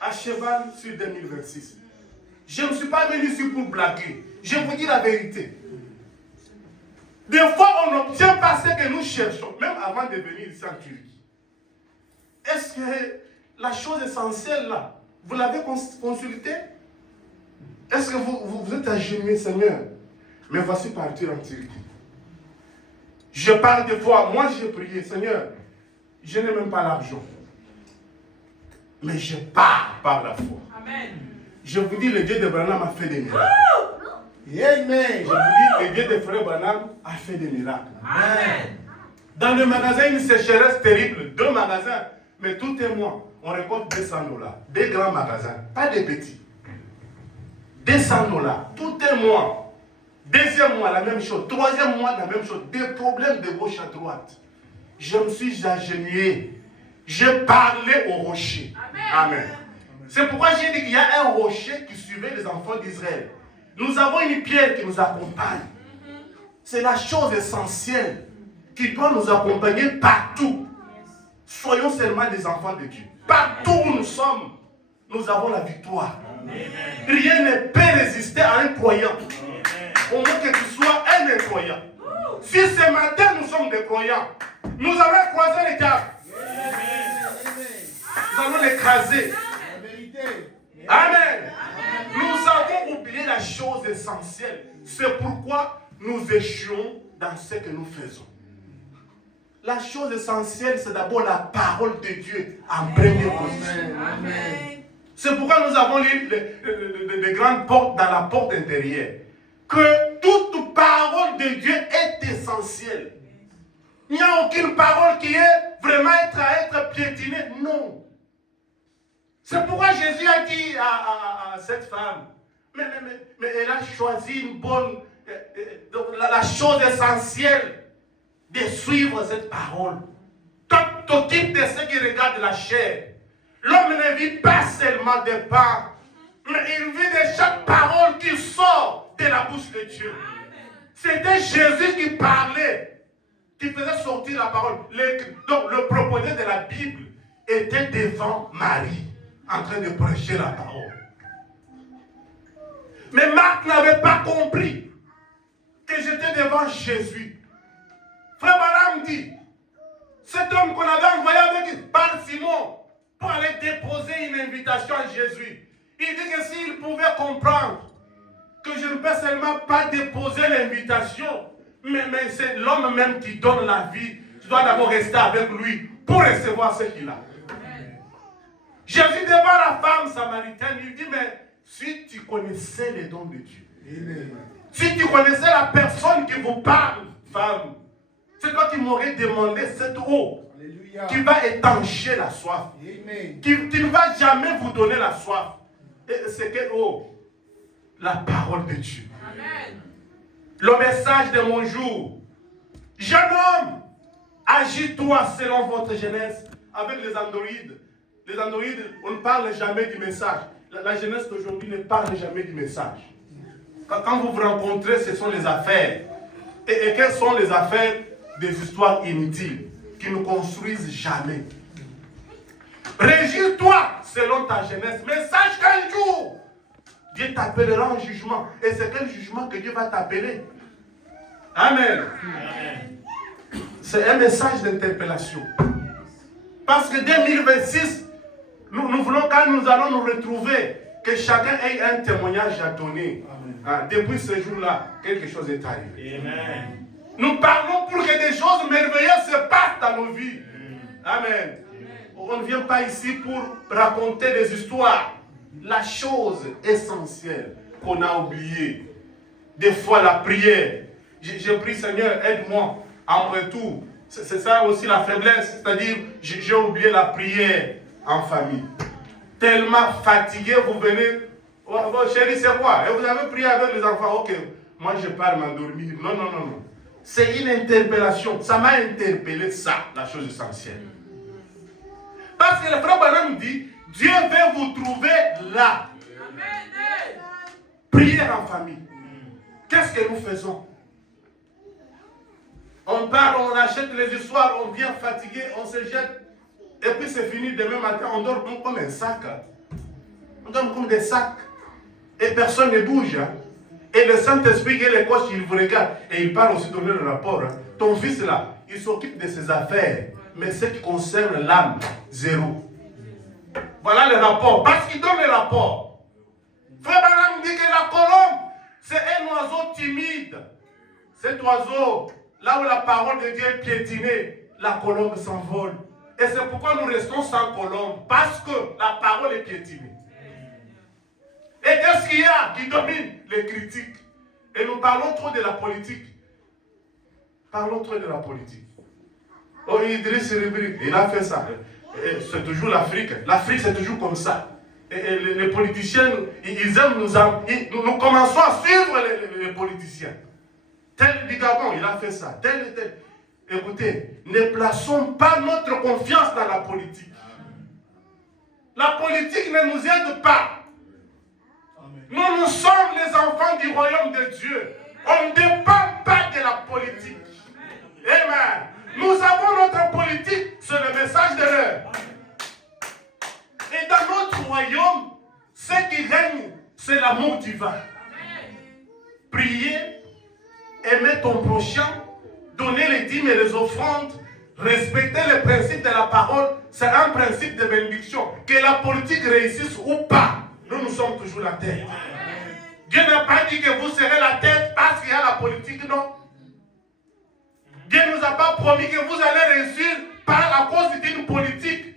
À cheval sur 2026. Je ne suis pas venu ici pour blaguer. Je vous dis la vérité. Des fois, on n'obtient pas ce que nous cherchons, même avant de venir ici en Turquie. Est-ce que la chose essentielle là, vous l'avez consulté? Est-ce que vous êtes agenouillé, Seigneur? Mais voici partir en Turquie. Je parle des fois, moi j'ai prié, Seigneur, je n'ai même pas l'argent. Mais je pars par la foi. Amen. Je vous dis, le Dieu de Branham a fait des miracles. Amen. Je vous dis, le Dieu de Frère Branham a fait des miracles. Amen. Dans le magasin, une sécheresse terrible, 2 magasins, mais tout est mois, on récolte $200. Des grands magasins, pas des petits. $200, tout est mois. Deuxième mois, la même chose. Troisième mois, la même chose. Des problèmes de gauche à droite. Je me suis agenouillé. Je parlais au rocher. Amen. Amen. C'est pourquoi j'ai dit qu'il y a un rocher qui suivait les enfants d'Israël. Nous avons une pierre qui nous accompagne. C'est la chose essentielle qui doit nous accompagner partout. Soyons seulement des enfants de Dieu. Partout où nous sommes, nous avons la victoire. Amen. Rien ne peut résister à un croyant. Au moins que tu sois un incroyant. Si ce matin nous sommes des croyants, nous allons croiser les diables. Nous allons l'écraser. Amen. Nous avons oublié la chose essentielle. C'est pourquoi nous échouons dans ce que nous faisons. La chose essentielle, c'est d'abord la parole de Dieu en première position. C'est pourquoi nous avons les grandes portes dans la porte intérieure. Que toute parole de Dieu est essentielle. Il n'y a aucune parole qui est vraiment à être piétinée. Non. C'est pourquoi Jésus a dit à cette femme, mais elle a choisi une bonne, la chose essentielle de suivre cette parole. T'occupe de ce qui regarde la chair. L'homme ne vit pas seulement de pain, mais il vit de chaque parole qui sort de la bouche de Dieu. C'était Jésus qui parlait, qui faisait sortir la parole. Donc le proposé de la Bible, était devant Marie, en train de prêcher la parole. Mais Marc n'avait pas compris que j'étais devant Jésus. Frère Branham dit, cet homme qu'on avait envoyé avec par Simon pour aller déposer une invitation à Jésus, il dit que s'il pouvait comprendre que je ne peux seulement pas déposer l'invitation, mais c'est l'homme même qui donne la vie, tu dois d'abord rester avec lui pour recevoir ce qu'il a. Jésus devant la femme samaritaine, il dit, mais si tu connaissais les dons de Dieu, si tu connaissais la personne qui vous parle, femme, c'est toi qui m'aurais demandé cette eau qui va étancher la soif, qui ne va jamais vous donner la soif. Et c'est quelle eau? La parole de Dieu. Amen. Le message de mon jour. Jeune homme, agis-toi selon votre jeunesse. Avec les androïdes. Les androïdes, on ne parle jamais du message. La jeunesse d'aujourd'hui ne parle jamais du message. Quand vous vous rencontrez, ce sont les affaires. Et quelles sont les affaires? Des histoires inutiles qui ne construisent jamais. Régis-toi selon ta jeunesse. Mais sache qu'un jour, Dieu t'appellera en jugement. Et c'est quel jugement que Dieu va t'appeler? Amen. Amen. C'est un message d'interpellation. Parce que 2026, nous voulons, quand nous allons nous retrouver, que chacun ait un témoignage à donner. Depuis ce jour-là, quelque chose est arrivé. Amen. Nous parlons pour que des choses merveilleuses se passent dans nos vies. Amen. On ne vient pas ici pour raconter des histoires. La chose essentielle qu'on a oubliée, des fois la prière. J'ai pris, Seigneur, aide-moi en retour. C'est ça aussi la faiblesse, c'est-à-dire j'ai oublié la prière en famille. Tellement fatigué, vous venez, oh, chérie, c'est quoi? Et vous avez prié avec les enfants, ok, moi je pars m'endormir. Non, non, non, non. C'est une interpellation. Ça m'a interpellé, ça, la chose essentielle. Parce que le frère Branham dit, Dieu veut vous trouver là. Amen. Prière en famille. Qu'est-ce que nous faisons? On part, on achète les histoires, on vient fatigué, on se jette. Et puis c'est fini, demain matin, on dort comme un sac. On dort comme des sacs. Et personne ne bouge. Et le Saint-Esprit et les coachs, ils vous regardent. Et ils parlent aussi donner le rapport. Ton fils là, il s'occupe de ses affaires. Mais ce qui concerne l'âme, zéro. Voilà le rapport. Parce qu'il donne le rapport. Frère Branham dit que la colombe, c'est un oiseau timide. Cet oiseau, là où la parole de Dieu est piétinée, la colombe s'envole. Et c'est pourquoi nous restons sans colombe. Parce que la parole est piétinée. Et qu'est-ce qu'il y a qui domine? Les critiques. Et nous parlons trop de la politique. Parlons trop de la politique. Oh, Idriss Ribri, il a fait ça. C'est toujours l'Afrique. L'Afrique, c'est toujours comme ça. Et les politiciens, ils aiment nous commençons à suivre les politiciens. Tel du Gabon, il a fait ça. Tel et tel. Écoutez, ne plaçons pas notre confiance dans la politique. La politique ne nous aide pas. Nous sommes les enfants du royaume de Dieu. On ne dépend pas de la politique. Amen. Nous avons notre politique, c'est le message de l'heure. Et dans notre royaume, ce qui règne, c'est l'amour divin. Prier, aimer ton prochain, donner les dîmes et les offrandes, respecter les principes de la parole, c'est un principe de bénédiction. Que la politique réussisse ou pas, nous sommes toujours la tête. Dieu n'a pas dit que vous serez la tête parce qu'il y a la politique, non. Dieu ne nous a pas promis que vous allez réussir à cause d'une politique.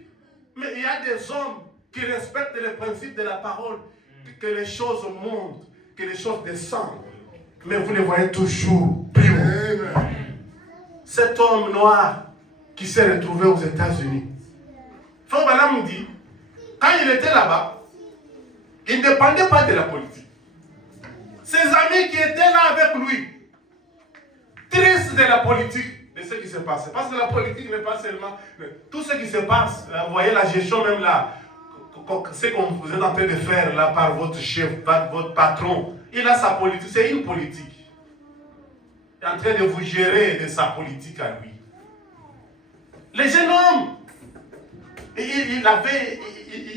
Mais il y a des hommes qui respectent les principes de la parole, que les choses montent, que les choses descendent. Mais vous les voyez toujours plus haut. Cet homme noir qui s'est retrouvé aux États-Unis. Frère Branham dit, quand il était là-bas, il ne dépendait pas de la politique. Ses amis qui étaient là avec lui, tristes de la politique, de ce qui se passe. Parce que la politique n'est pas seulement... Tout ce qui se passe, vous voyez la gestion même là, ce que vous êtes en train de faire là par votre chef, par votre patron, il a sa politique, c'est une politique. Il est en train de vous gérer de sa politique à lui. Les jeunes hommes, il avait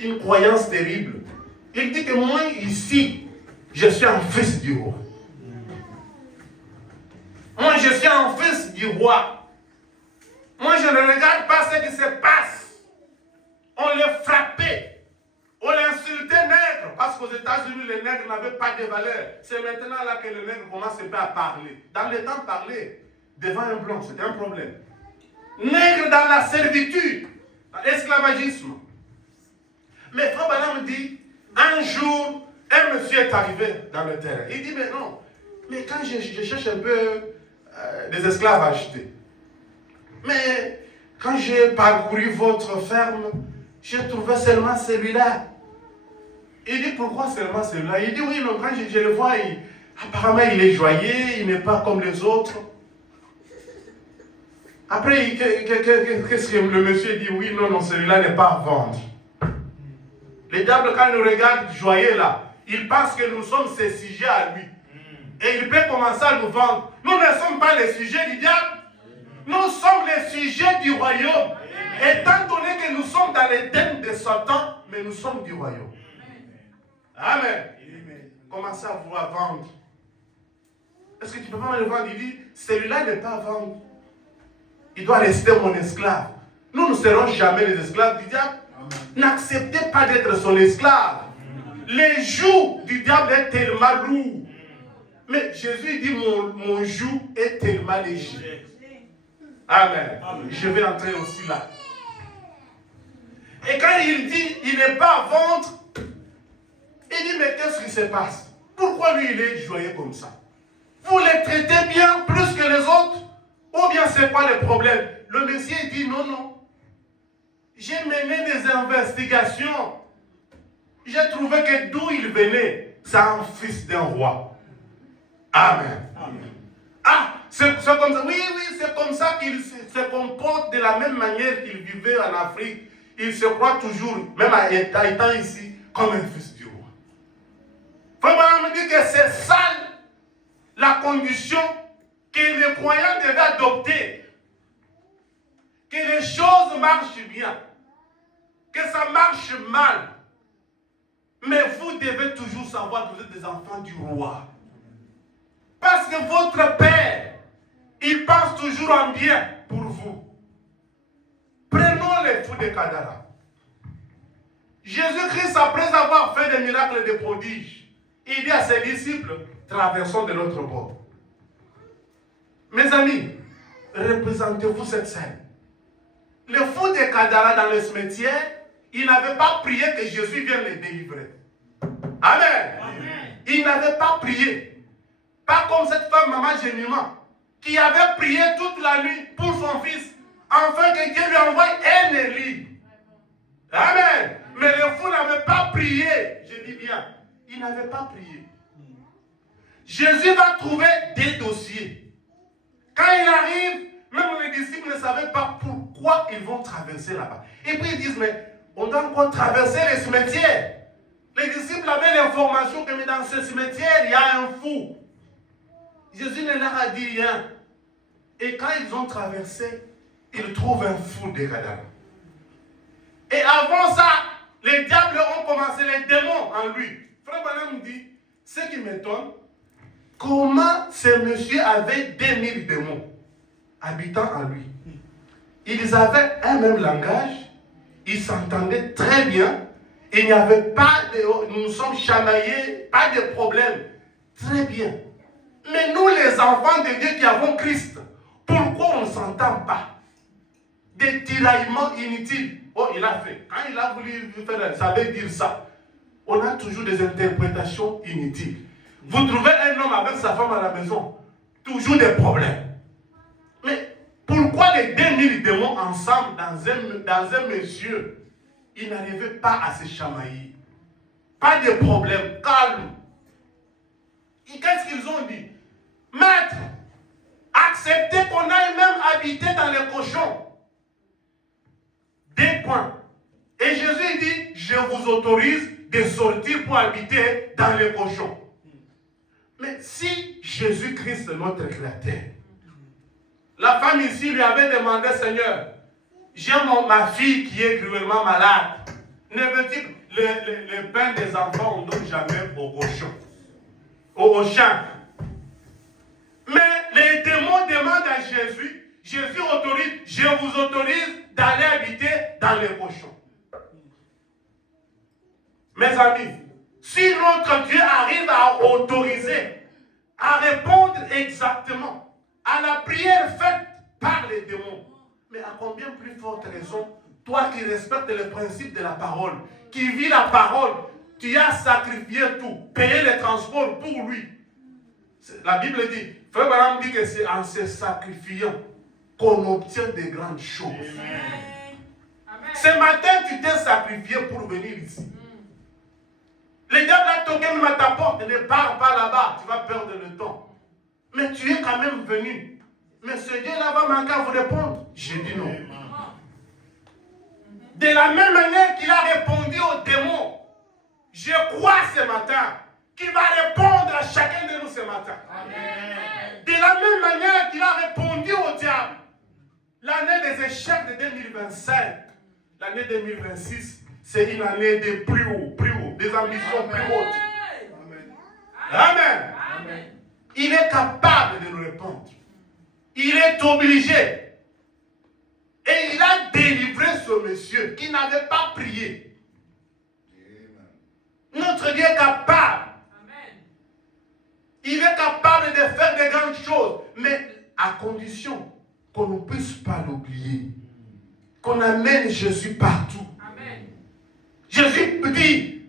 une croyance terrible. Il dit que moi, ici, je suis un fils du roi. Moi, je suis un fils du roi. Moi, je ne regarde pas ce qui se passe. On le frappait. On l'insultait nègre. Parce qu'aux États-Unis, les nègres n'avaient pas de valeur. C'est maintenant là que les nègres commencent un peu à parler. Dans le temps, parler devant un blanc, c'était un problème. Nègre dans la servitude, dans l'esclavagisme. Mais Frère Branham dit, un jour, un monsieur est arrivé dans le terrain. Il dit, mais non, mais quand je cherche un peu des esclaves à acheter, mais quand j'ai parcouru votre ferme, j'ai trouvé seulement celui-là. Il dit, pourquoi seulement celui-là? Il dit, oui, mais quand je le vois, apparemment il est joyeux, il n'est pas comme les autres. Après, qu'est-ce que le monsieur dit? Oui, non, celui-là n'est pas à vendre. Le diable, quand il nous regarde joyeux là, il pense que nous sommes ses sujets à lui. Et il peut commencer à nous vendre. Nous ne sommes pas les sujets du diable. Nous sommes les sujets du royaume. Étant donné que nous sommes dans l'Éden de Satan, mais nous sommes du royaume. Amen. Commencez à vouloir vendre. Est-ce que tu peux pas me le vendre? Il dit, celui-là n'est pas à vendre. Il doit rester mon esclave. Nous ne serons jamais les esclaves du diable. N'acceptez pas d'être son esclave. Les jougs du diable est tellement lourd. Mais Jésus dit, mon joug est tellement léger. Amen. Je vais entrer aussi là. Et quand il dit, il n'est pas à vendre, il dit, mais qu'est-ce qui se passe? Pourquoi lui, il est joyeux comme ça? Vous les traitez bien plus que les autres? Ou bien c'est quoi le problème? Le Messie dit, non. J'ai mené des investigations. J'ai trouvé que d'où il venait, c'est un fils d'un roi. Amen. Ah, c'est comme ça. Oui, c'est comme ça qu'il se comporte de la même manière qu'il vivait en Afrique. Il se croit toujours, même en étant ici, comme un fils du roi. Frère Branham me dit que c'est ça la condition que les croyants devaient adopter. Que les choses marchent bien. Que ça marche mal. Mais vous devez toujours savoir que vous êtes des enfants du roi. Parce que votre Père, il pense toujours en bien pour vous. Prenons les fous de Gadara. Jésus-Christ, après avoir fait des miracles et des prodiges, il dit à ses disciples, traversons de l'autre bord. Mes amis, représentez-vous cette scène. Les fous de Gadara dans le cimetière, ils n'avaient pas prié que Jésus vienne les délivrer. Amen. Ils n'avaient pas prié. Pas comme cette femme, maman Gémiment, qui avait prié toute la nuit pour son fils, afin que Dieu lui envoie un Élie. Amen. Mais les fous n'avaient pas prié. Je dis bien, ils n'avaient pas prié. Jésus va trouver des dossiers. Quand il arrive, même les disciples ne savaient pas pourquoi ils vont traverser là-bas. Et puis ils disent, mais on doit encore traverser les cimetières. Les disciples avaient l'information que dans ce cimetière, il y a un fou. Jésus ne leur a dit rien. Et quand ils ont traversé, ils trouvent un fou de Gadara. Et avant ça, les diables ont commencé, les démons en lui. Frère Branham dit, ce qui m'étonne, comment ce monsieur avait 2000 démons habitant en lui. Ils avaient un même langage, ils s'entendaient très bien, il n'y avait pas de, nous sommes chamaillés, pas de problème. Très bien. Mais nous, les enfants de Dieu qui avons Christ, pourquoi on ne s'entend pas? Des tiraillements inutiles. Oh, il a fait. Quand il a voulu faire, ça veut dire ça. On a toujours des interprétations inutiles. Vous trouvez un homme avec sa femme à la maison, toujours des problèmes. Mais pourquoi les 2000 démons ensemble dans un monsieur, ils n'arrivaient pas à se chamailler? Pas de problème, calme. Et qu'est-ce qu'ils ont dit? Maître, acceptez qu'on aille même habiter dans les cochons. Des points. Et Jésus dit, je vous autorise de sortir pour habiter dans les cochons. Mais si Jésus-Christ est notre Créateur, la femme ici lui avait demandé, Seigneur, j'ai ma fille qui est cruellement malade. Ne veut-il le pain des enfants, on ne donne jamais aux cochons, aux chiens. Mais les démons demandent à Jésus, Jésus autorise, je vous autorise d'aller habiter dans les cochons. Mes amis, si notre Dieu arrive à autoriser, à répondre exactement à la prière faite par les démons, mais à combien plus forte raison, toi qui respectes le principe de la parole, qui vis la parole, tu as sacrifié tout, payé les transports pour lui. La Bible dit, Frère Branham dit que c'est en se sacrifiant qu'on obtient de grandes choses. Amen. Ce matin, tu t'es sacrifié pour venir ici. Le diable a toqué à ta porte, ne pars pas là-bas, tu vas perdre le temps. Mais tu es quand même venu. Mais ce Dieu-là va manquer à vous répondre. J'ai dit non. De la même manière qu'il a répondu aux démons, je crois ce matin qu'il va répondre à chacun de nous ce matin. Amen. De la même manière qu'il a répondu au diable, l'année des échecs de 2025, l'année 2026, c'est une année de plus haut, des ambitions plus hautes. Amen. Amen. Il est capable de nous répondre. Il est obligé. Et il a délivré ce monsieur qui n'avait pas prié. Notre Dieu est capable. Il est capable de faire de grandes choses, mais à condition qu'on ne puisse pas l'oublier. Qu'on amène Jésus partout. Amen. Jésus dit,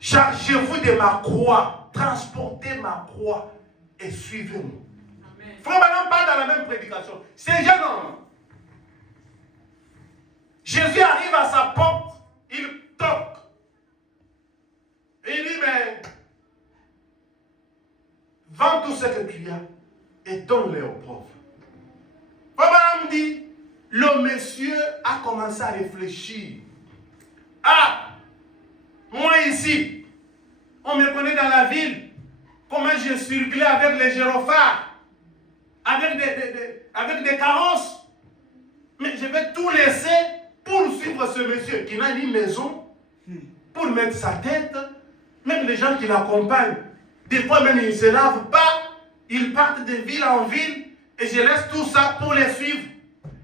chargez-vous de ma croix, transportez ma croix et suivez-moi. Frère Branham parle dans la même prédication. C'est gênant. Jésus arrive à sa porte, il toque. Et il dit, mais vends tout ce que tu as et donne-les aux pauvres. Frère Branham dit, le monsieur a commencé à réfléchir. Ah, moi ici, on me connaît dans la ville, comment je circulais avec les gyrophares, avec des carences. Mais je vais tout laisser pour suivre ce monsieur qui n'a ni maison, pour mettre sa tête. Même les gens qui l'accompagnent, des fois même ils ne se lavent pas, ils partent de ville en ville et je laisse tout ça pour les suivre.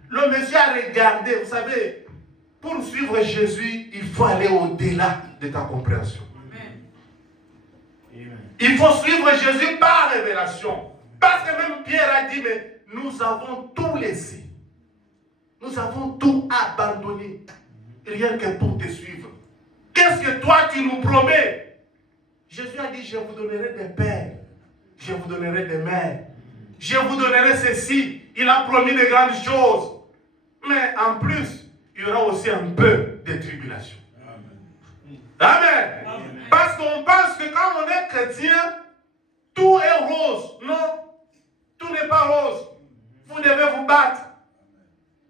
Le monsieur a regardé, vous savez, pour suivre Jésus, il faut aller au-delà de ta compréhension. Amen. Il faut suivre Jésus par révélation. Parce que même Pierre a dit, mais nous avons tout laissé. Nous avons tout abandonné. Rien que pour te suivre. Qu'est-ce que toi tu nous promets? Jésus a dit, je vous donnerai des pères. Je vous donnerai des mères. Je vous donnerai ceci. Il a promis de grandes choses. Mais en plus, il y aura aussi un peu de tribulation. Amen. Amen. Parce qu'on pense que quand on est chrétien, tout est rose. Non, tout n'est pas rose. Vous devez vous battre.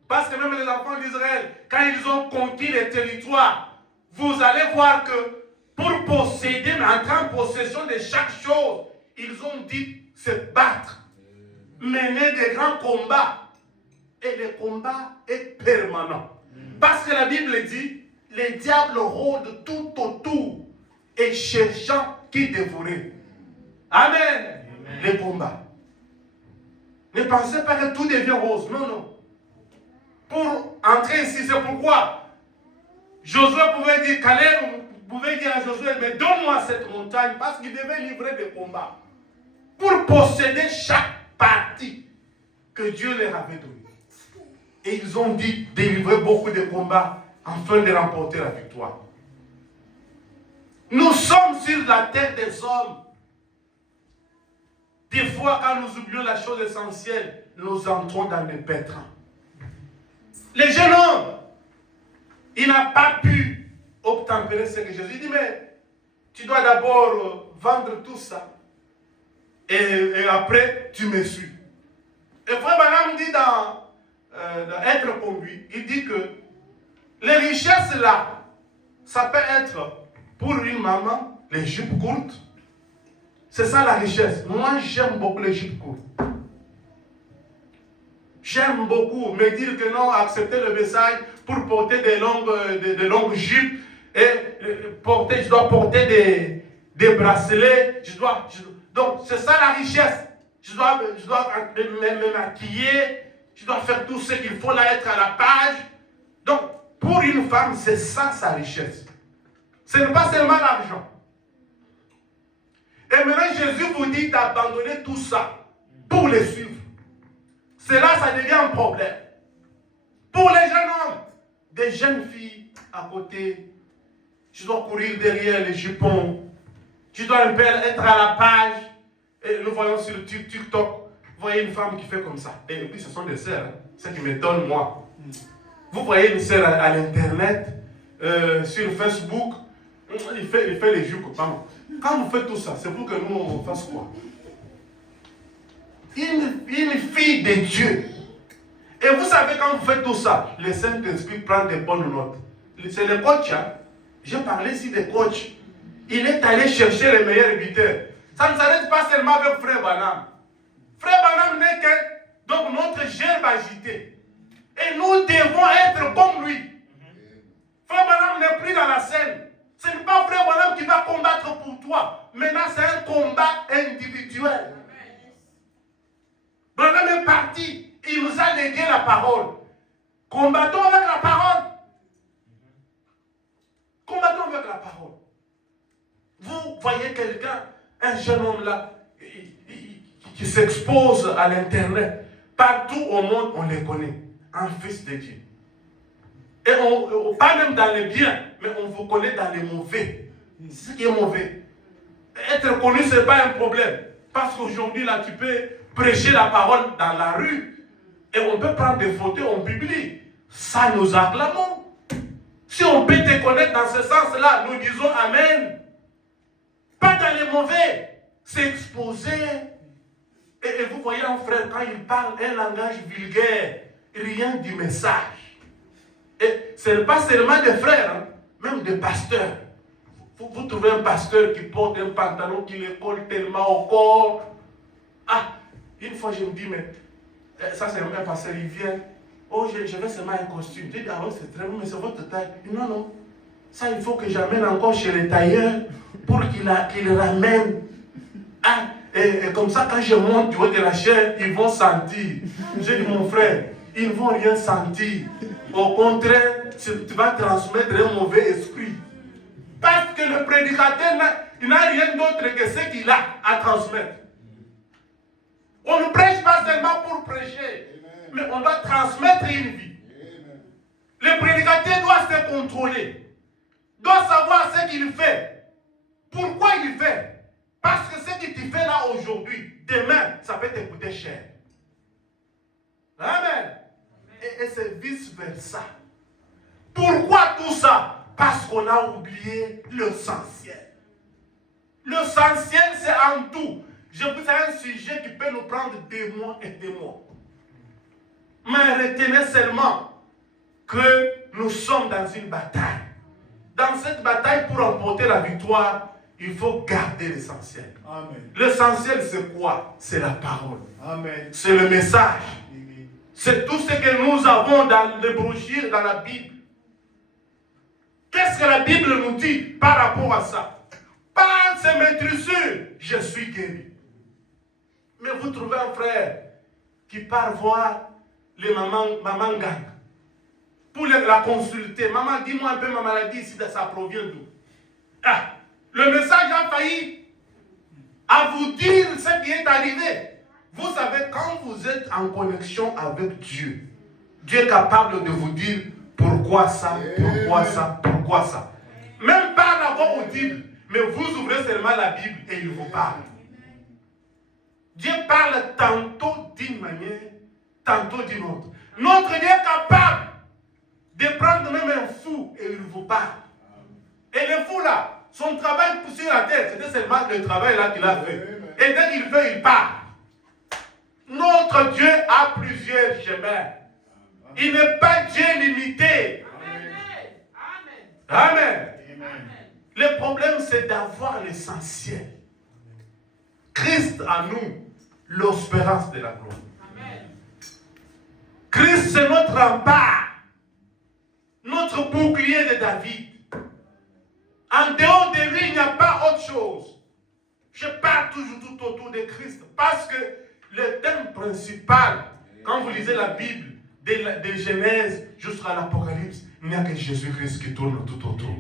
Parce que même les enfants d'Israël, quand ils ont conquis les territoires, vous allez voir que pour posséder, entrer en possession de chaque chose, ils ont dit se battre, mener des grands combats. Et le combat est permanent. Parce que la Bible dit, les diables rôdent tout autour et cherchant qui dévorer. Amen. Amen. Les combats. Ne pensez pas que tout devient rose. Non, non. Pour entrer ici, c'est pourquoi Josué pouvait dire, Caleb pouvait dire à Josué, mais donne-moi cette montagne, parce qu'il devait livrer des combats. Pour posséder chaque partie que Dieu leur avait donnée. Et ils ont dit délivrer beaucoup de combats afin de remporter la victoire. Nous sommes sur la terre des hommes. Des fois, quand nous oublions la chose essentielle, nous entrons dans le pétrin. Le jeune homme, il n'a pas pu obtempérer ce que Jésus dit, mais tu dois d'abord vendre tout ça. Et après, tu me suis. Et Frère Branham dit dans Être conduit, il dit que les richesses là, ça peut être pour une maman, les jupes courtes. C'est ça la richesse. Moi, j'aime beaucoup les jupes courtes. J'aime beaucoup me dire que non, accepter le message pour porter des longues jupes et je dois porter des bracelets. Donc, c'est ça la richesse. Je dois me maquiller, je dois faire tout ce qu'il faut là, être à la page. Donc, pour une femme, c'est ça sa richesse. Ce n'est pas seulement l'argent. Et maintenant, Jésus vous dit d'abandonner tout ça pour les suivre. Cela, ça devient un problème. Pour les jeunes hommes, des jeunes filles à côté, tu dois courir derrière les jupons, tu dois un peu être à la page. Et nous voyons sur TikTok, vous voyez une femme qui fait comme ça. Et puis, ce sont des sœurs, hein, ce qui m'étonne, moi. Vous voyez une sœur à l'internet, sur Facebook, il fait les jupes. Quand vous faites tout ça, c'est pour que nous, on fasse quoi? Une fille de Dieu. Et vous savez, quand vous faites tout ça, les Saint-Esprit prennent des bonnes notes. C'est le coach, hein? J'ai parlé ici des coachs. Il est allé chercher les meilleurs buteurs. Ça ne s'arrête pas seulement avec Frère Branham. Frère Branham n'est que donc notre gerbe agité. Et nous devons être comme lui. Frère Branham n'est plus dans la scène. Ce n'est pas Frère Branham qui va combattre pour toi. Maintenant, c'est un combat individuel. Branham est parti. Il nous a légué la parole. Combattons avec la parole. Combattons avec la parole. Vous voyez quelqu'un, un jeune homme là, qui s'expose à l'internet. Partout au monde, on les connaît. Un fils de Dieu. Et pas même dans les biens, mais on vous connaît dans les mauvais. C'est ce qui est mauvais. Être connu, ce n'est pas un problème. Parce qu'aujourd'hui, là, tu peux prêcher la parole dans la rue. Et on peut prendre des photos, on publie. Ça, nous acclamons. Si on peut te connaître dans ce sens-là, nous disons Amen. Pas dans les mauvais. S'exposer. Et vous voyez un frère, quand il parle un langage vulgaire, rien du message. Et ce n'est pas seulement des frères, hein, même des pasteurs. Vous trouvez un pasteur qui porte un pantalon qui le colle tellement au corps. Ah, une fois je me dis, mais ça c'est un pasteur, il vient. Oh, je vais seulement un costume. Tu dis, ah oui, c'est très bon, mais c'est votre taille. Non, non. Ça, il faut que j'amène encore chez les tailleurs pour qu'il ramène. Ah, et comme ça, quand je monte du haut de la chaîne, ils vont sentir. J'ai dit, mon frère, ils ne vont rien sentir. Au contraire, tu vas transmettre un mauvais esprit. Parce que le prédicateur n'a rien d'autre que ce qu'il a à transmettre. On ne prêche pas seulement pour prêcher, mais on doit transmettre une vie. Le prédicateur doit se contrôler, doit savoir ce qu'il fait. Pourquoi il fait? Parce que ce que tu fais là aujourd'hui, demain, ça peut te coûter cher. Amen. Et c'est vice-versa. Pourquoi tout ça? Parce qu'on a oublié l'essentiel. L'essentiel, c'est en tout. Je vous ai un sujet qui peut nous prendre des mois et des mois. Mais retenez seulement que nous sommes dans une bataille. Dans cette bataille, pour remporter la victoire, il faut garder l'essentiel. L'essentiel, c'est quoi? C'est la parole. C'est le message. C'est tout ce que nous avons dans les brochures, dans la Bible. Qu'est-ce que la Bible nous dit par rapport à ça? Par ces maîtrisures, je suis guéri. Mais vous trouvez un frère qui part voir les mamans gang pour la consulter. Maman, dis-moi un peu ma maladie, si ça provient d'où? Ah, le message a failli à vous dire ce qui est arrivé. Vous savez, quand vous êtes en connexion avec Dieu, Dieu est capable de vous dire pourquoi ça, pourquoi ça, pourquoi ça. Même pas la voix audible, mais vous ouvrez seulement la Bible et il vous parle. Dieu parle tantôt d'une manière, tantôt d'une autre. Notre Dieu est capable de prendre même un fou et il vous parle. Et le fou là, son travail sur la terre, c'était seulement le travail là qu'il a fait. Et dès qu'il veut, il part. Notre Dieu a plusieurs chemins. Il n'est pas Dieu limité. Amen. Le problème, c'est d'avoir l'essentiel. Christ en nous, l'espérance de la gloire. notre rempart, notre bouclier de David. En dehors de lui, il n'y a pas autre chose. Je parle toujours tout autour de Christ. Parce que le thème principal, quand vous lisez la Bible, de Genèse jusqu'à l'Apocalypse, il n'y a que Jésus-Christ qui tourne tout autour.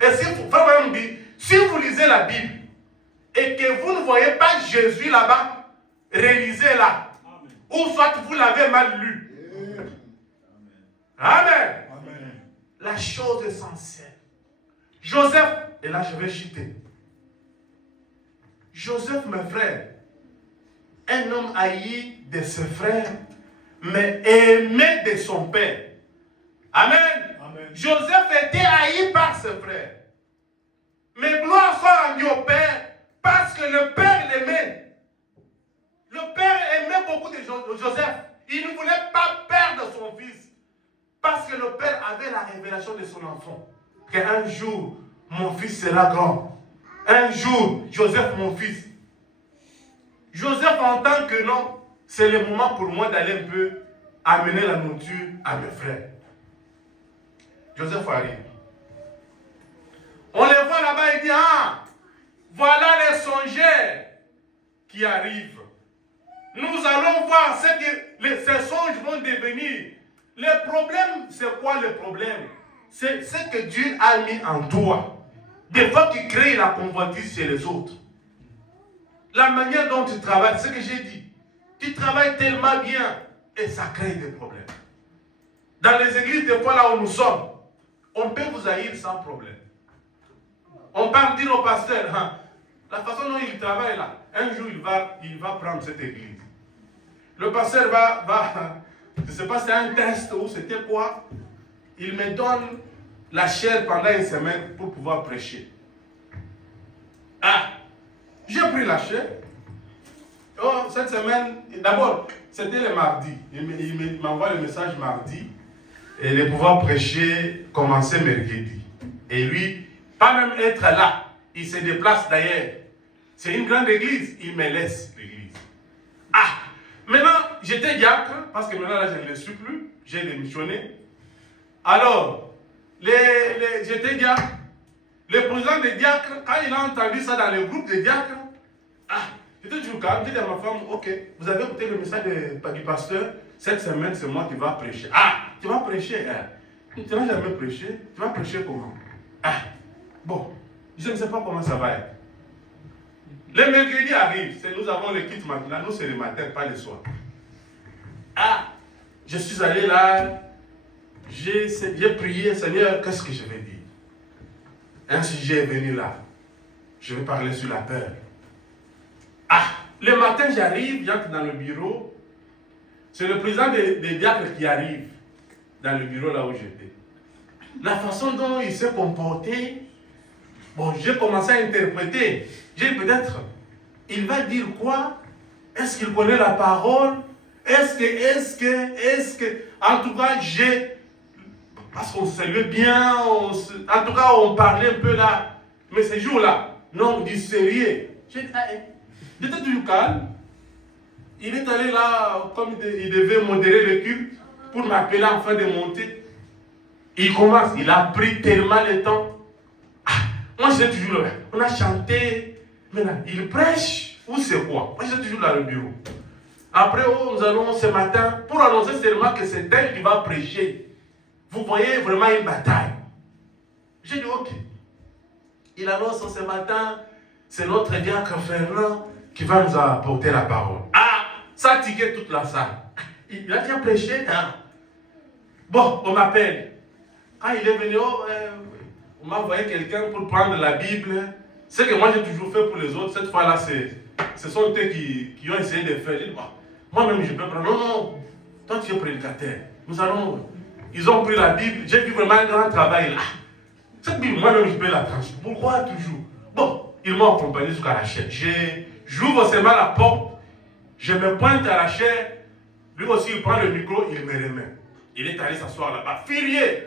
Et si vous, vraiment dit, si vous lisez la Bible et que vous ne voyez pas Jésus là-bas, réalisez là. Ou soit vous l'avez mal lu. Amen. Amen. La chose essentielle. Joseph, et là je vais chuter. Joseph, mes frères, un homme haï de ses frères, mais aimé de son père. Amen. Amen. Joseph était haï par ses frères. Mais gloire soit rendue au père, parce que le père l'aimait. Le père aimait beaucoup de Joseph. Il ne voulait pas perdre son fils. Parce que le père avait la révélation de son enfant. Qu'un jour, mon fils sera grand. Un jour, Joseph, mon fils. Joseph entend que non, c'est le moment pour moi d'aller un peu amener la nourriture à mes frères. Joseph arrive. On les voit là-bas et dit, ah, voilà les songeurs qui arrivent. Nous allons voir ce que ces songes vont devenir. Le problème, c'est quoi le problème? C'est ce que Dieu a mis en toi. Des fois, tu crées la convoitise chez les autres. La manière dont tu travailles, c'est ce que j'ai dit. Tu travailles tellement bien et ça crée des problèmes. Dans les églises, des fois là où nous sommes, on peut vous haïr sans problème. On peut dire au pasteur, hein, la façon dont il travaille là, un jour il va prendre cette église. Le pasteur va je ne sais pas si c'est un test ou c'était quoi, il me donne la chair pendant une semaine pour pouvoir prêcher. Ah, j'ai pris la chair. Oh, cette semaine, d'abord, c'était le mardi. Il m'envoie le message mardi. Et le pouvoir prêcher commençait mercredi. Et lui, pas même être là, il se déplace d'ailleurs. C'est une grande église, il me laisse l'église. Ah, maintenant, j'étais diacre, parce que maintenant là, je ne le suis plus, j'ai démissionné. Alors, j'étais diacre. Le président des diacres, quand il a entendu ça dans le groupe des diacres, ah, j'étais toujours calme, j'ai dit à ma femme, ok, vous avez écouté le message du pasteur, cette semaine c'est moi qui vais prêcher. Ah, tu vas prêcher, hein? Tu n'as jamais prêché, tu vas prêcher comment? Ah, bon, je ne sais pas comment ça va être. Le mercredi arrive, nous avons le kit matin, nous c'est le matin, pas le soir. Ah, je suis allé là, j'ai prié, Seigneur, qu'est-ce que je vais dire? Un sujet est venu là, je vais parler sur la peur. Ah, le matin j'arrive, j'entre dans le bureau, c'est le président des diacres qui arrive dans le bureau là où j'étais. La façon dont il s'est comporté, bon, j'ai commencé à interpréter. J'ai peut-être, il va dire quoi? Est-ce qu'il connaît la parole? Est-ce que, en tout cas, parce qu'on se saluait bien, en tout cas, on parlait un peu là. Mais ces jours-là, non, du sérieux. J'étais toujours calme. Il est allé là, comme il devait modérer le culte, pour m'appeler en fin de montée. Il commence, il a pris tellement de temps. Ah, moi, j'étais toujours là. On a chanté. Maintenant, il prêche ou c'est quoi? Moi, j'étais toujours dans le bureau. Après, nous allons ce matin pour annoncer seulement que c'est elle qui va prêcher. Vous voyez vraiment une bataille. J'ai dit, ok. Il annonce ce matin, c'est notre diacre Fernand qui va nous apporter la parole. Ah, ça a tiqué toute la salle. Il a déjà prêché, hein? Bon, on m'appelle. Quand il est venu, on m'a envoyé quelqu'un pour prendre la Bible. Ce que moi j'ai toujours fait pour les autres, cette fois-là, ce sont eux qui ont essayé de faire. Dit, bah, moi-même je peux prendre. Non, non, toi tu es prédicateur. Ils ont pris la Bible, j'ai vu vraiment un grand travail là. Cette Bible, moi-même je peux la trancher. Pourquoi toujours? Bon, ils m'ont accompagné jusqu'à la chair. J'ouvre seulement la porte, je me pointe à la chair. Lui aussi, il prend le micro, il me remet. Il est allé s'asseoir là-bas, furieux.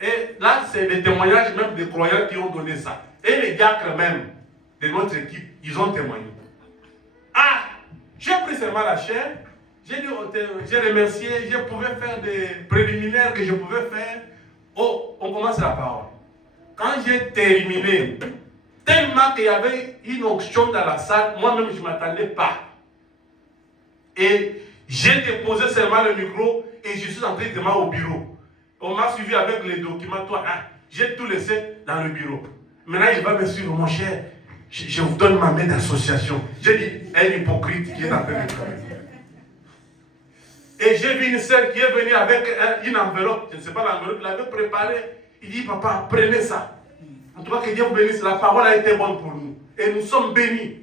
Et là, c'est des témoignages même des croyants qui ont donné ça. Et les diacres même de notre équipe, ils ont témoigné. Ah, j'ai pris seulement la chair, J'ai dit, j'ai remercié, je pouvais faire des préliminaires que je pouvais faire. Oh, on commence la parole. Quand j'ai terminé, tellement qu'il y avait une onction dans la salle, moi-même je ne m'attendais pas. Et j'ai déposé seulement le micro et je suis entré demain au bureau. On m'a suivi avec les documents, toi, hein, j'ai tout laissé dans le bureau. Maintenant, il va me suivre, mon cher, je vous donne ma main d'association. J'ai dit, un hypocrite qui est en train de travailler. Et j'ai vu une sœur qui est venue avec une enveloppe, je ne sais pas l'enveloppe, il l'avait préparée. Il dit, papa, prenez ça. En tout cas, que Dieu vous bénisse, la parole a été bonne pour nous. Et nous sommes bénis.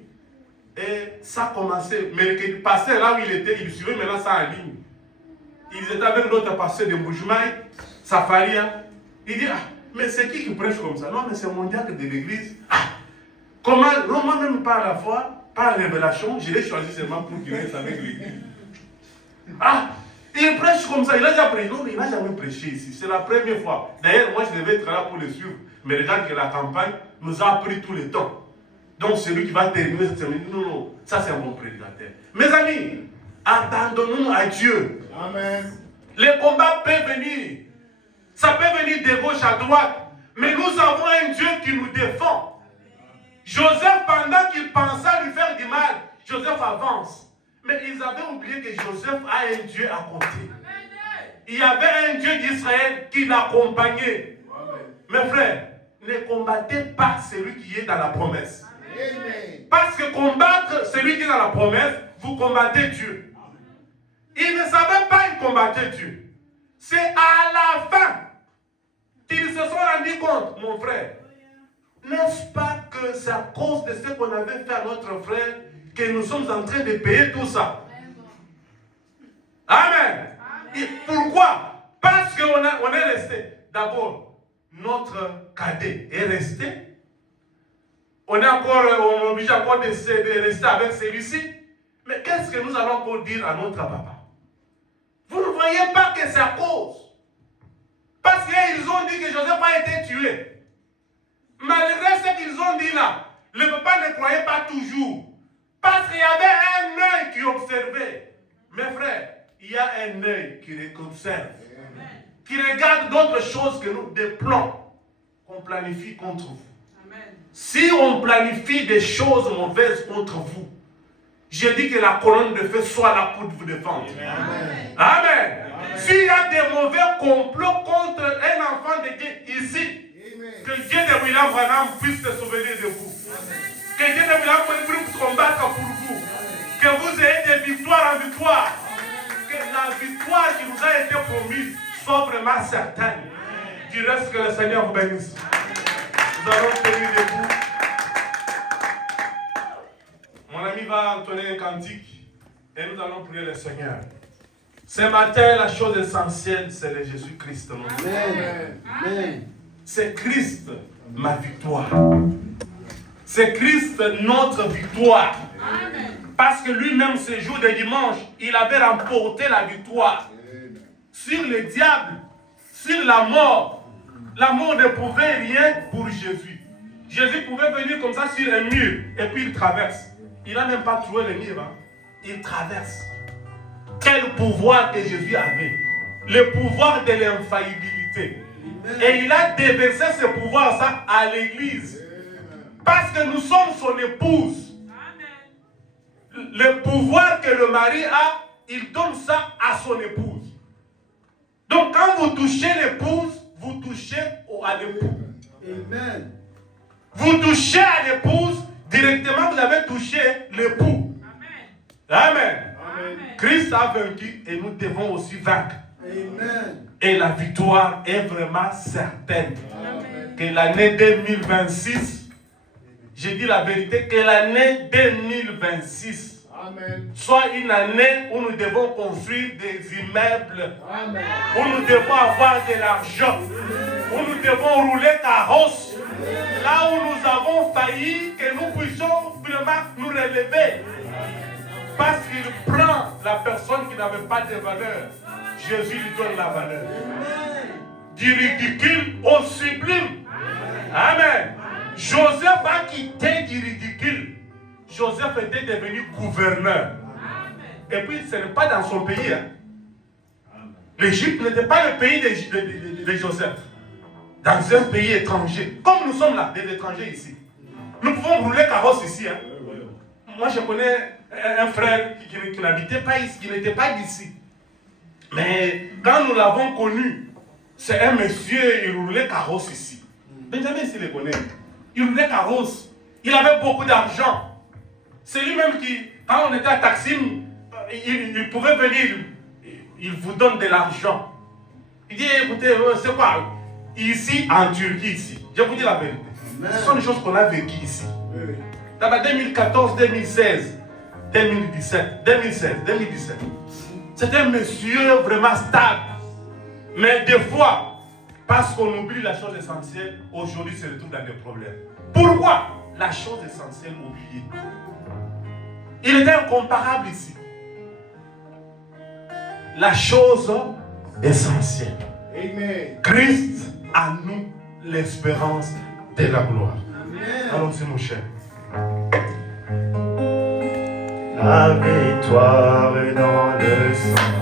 Et ça a commencé. Mais le pasteur, là où il était, il suivait maintenant ça en ligne. Ils étaient avec l'autre pasteur de Boujmaï, Safaria. Il dit, ah, mais c'est qui prêche comme ça? Non, mais c'est mon diacre de l'église. Ah, comment? Non, moi-même, par la foi, par révélation, je l'ai choisi seulement pour qu'il reste avec l'église. Ah, il prêche comme ça. Il a déjà prêché. Non, mais il n'a jamais prêché ici. C'est la première fois. D'ailleurs, moi, je devais être là pour le suivre. Mais regarde que la campagne nous a pris tout le temps. Donc, celui qui va terminer cette semaine, non, ça c'est un bon prédicateur. Mes amis, abandonnons-nous à Dieu. Amen. Les combats peuvent venir. Ça peut venir de gauche à droite. Mais nous avons un Dieu qui nous défend. Joseph, pendant qu'il pensait lui faire du mal, Joseph avance. Mais ils avaient oublié que Joseph a un Dieu à côté. Il y avait un Dieu d'Israël qui l'accompagnait. Mes frères, ne combattez pas celui qui est dans la promesse. Amen. Parce que combattre celui qui est dans la promesse, vous combattez Dieu. Ils ne savaient pas qu'ils combattaient Dieu. C'est à la fin qu'ils se sont rendus compte, mon frère. N'est-ce pas que c'est à cause de ce qu'on avait fait à notre frère que nous sommes en train de payer tout ça? Amen. Et pourquoi? Parce qu'on est resté. D'abord, notre cadet est resté. On est obligé encore de rester avec celui-ci. Mais qu'est-ce que nous allons encore dire à notre papa? Vous ne voyez pas que c'est à cause. Parce qu'ils ont dit que Joseph a été tué. Malgré ce qu'ils ont dit là, le papa ne croyait pas toujours. Parce qu'il y avait un œil qui observait. Mes frères, il y a un œil qui observe. Qui regarde d'autres choses que nous, des plans qu'on planifie contre vous. Amen. Si on planifie des choses mauvaises contre vous, je dis que la colonne de feu soit là pour vous défendre. Amen. Amen. S'il y a des mauvais complots contre un enfant de Dieu ici, amen, que Dieu de William Branham puisse se souvenir de vous. Amen. Que Dieu de William Branham puisse combattre pour vous. Amen. Que vous ayez des victoires en victoire. Amen. Que la victoire qui nous a été promise soit vraiment certaine. Du reste, que le Seigneur vous bénisse. Nous allons tenir debout. Mon ami va entonner un cantique et nous allons prier le Seigneur. Ce matin, la chose essentielle, c'est le Jésus-Christ. Amen. Amen. C'est Christ, ma victoire. C'est Christ, notre victoire. Amen. Parce que lui-même, ce jour de dimanche, il avait remporté la victoire. Sur le diable, sur la mort. La mort ne pouvait rien pour Jésus. Jésus pouvait venir comme ça sur un mur et puis il traverse. Il n'a même pas trouvé le mur. Hein. Il traverse. Quel pouvoir que Jésus avait. Le pouvoir de l'infaillibilité. Et il a déversé ce pouvoir ça à l'église. Parce que nous sommes son épouse. Le pouvoir que le mari a, il donne ça à son épouse. Donc quand vous touchez l'épouse, vous touchez à l'époux. Amen. Vous touchez à l'épouse, directement vous avez touché l'époux. Amen. Amen. Amen. Christ a vaincu et nous devons aussi vaincre. Amen. Et la victoire est vraiment certaine. Amen. Que l'année 2026, je dis la vérité, que l'année 2026 Amen, soit une année où nous devons construire des immeubles, Amen, où nous devons avoir de l'argent, où nous devons rouler carrosse, là où nous avons failli, que nous puissions vraiment nous relever. Parce qu'il prend la personne qui n'avait pas de valeur, Jésus lui donne la valeur. Du ridicule au sublime. Amen. Joseph a quitté du ridicule. Joseph était devenu gouverneur. Et puis, ce n'est pas dans son pays. Hein. L'Égypte n'était pas le pays de Joseph. Dans un pays étranger. Comme nous sommes là, des étrangers ici. Nous pouvons rouler carrosse ici. Hein. Moi, je connais un frère qui n'habitait pas ici, qui n'était pas d'ici. Mais quand nous l'avons connu, c'est un monsieur, il roulait carrosse ici. Benjamin ici le connaît. Il roulait carrosse. Il avait beaucoup d'argent. C'est lui-même qui, quand on était à Taksim, il pouvait venir, il vous donne de l'argent. Il dit, écoutez, c'est quoi? Ici, en Turquie, ici. Je vous dis la vérité. Ce sont des choses qu'on a vécues ici. Dans 2014, 2016, 2017, 2017. C'est un monsieur vraiment stable. Mais des fois, parce qu'on oublie la chose essentielle, aujourd'hui, se retrouve dans des problèmes. Pourquoi? La chose essentielle oubliée. Il était incomparable ici. La chose essentielle. Amen. Christ a nous l'espérance de la gloire. Amen. Allons-y, mon cher. La victoire est dans le sang.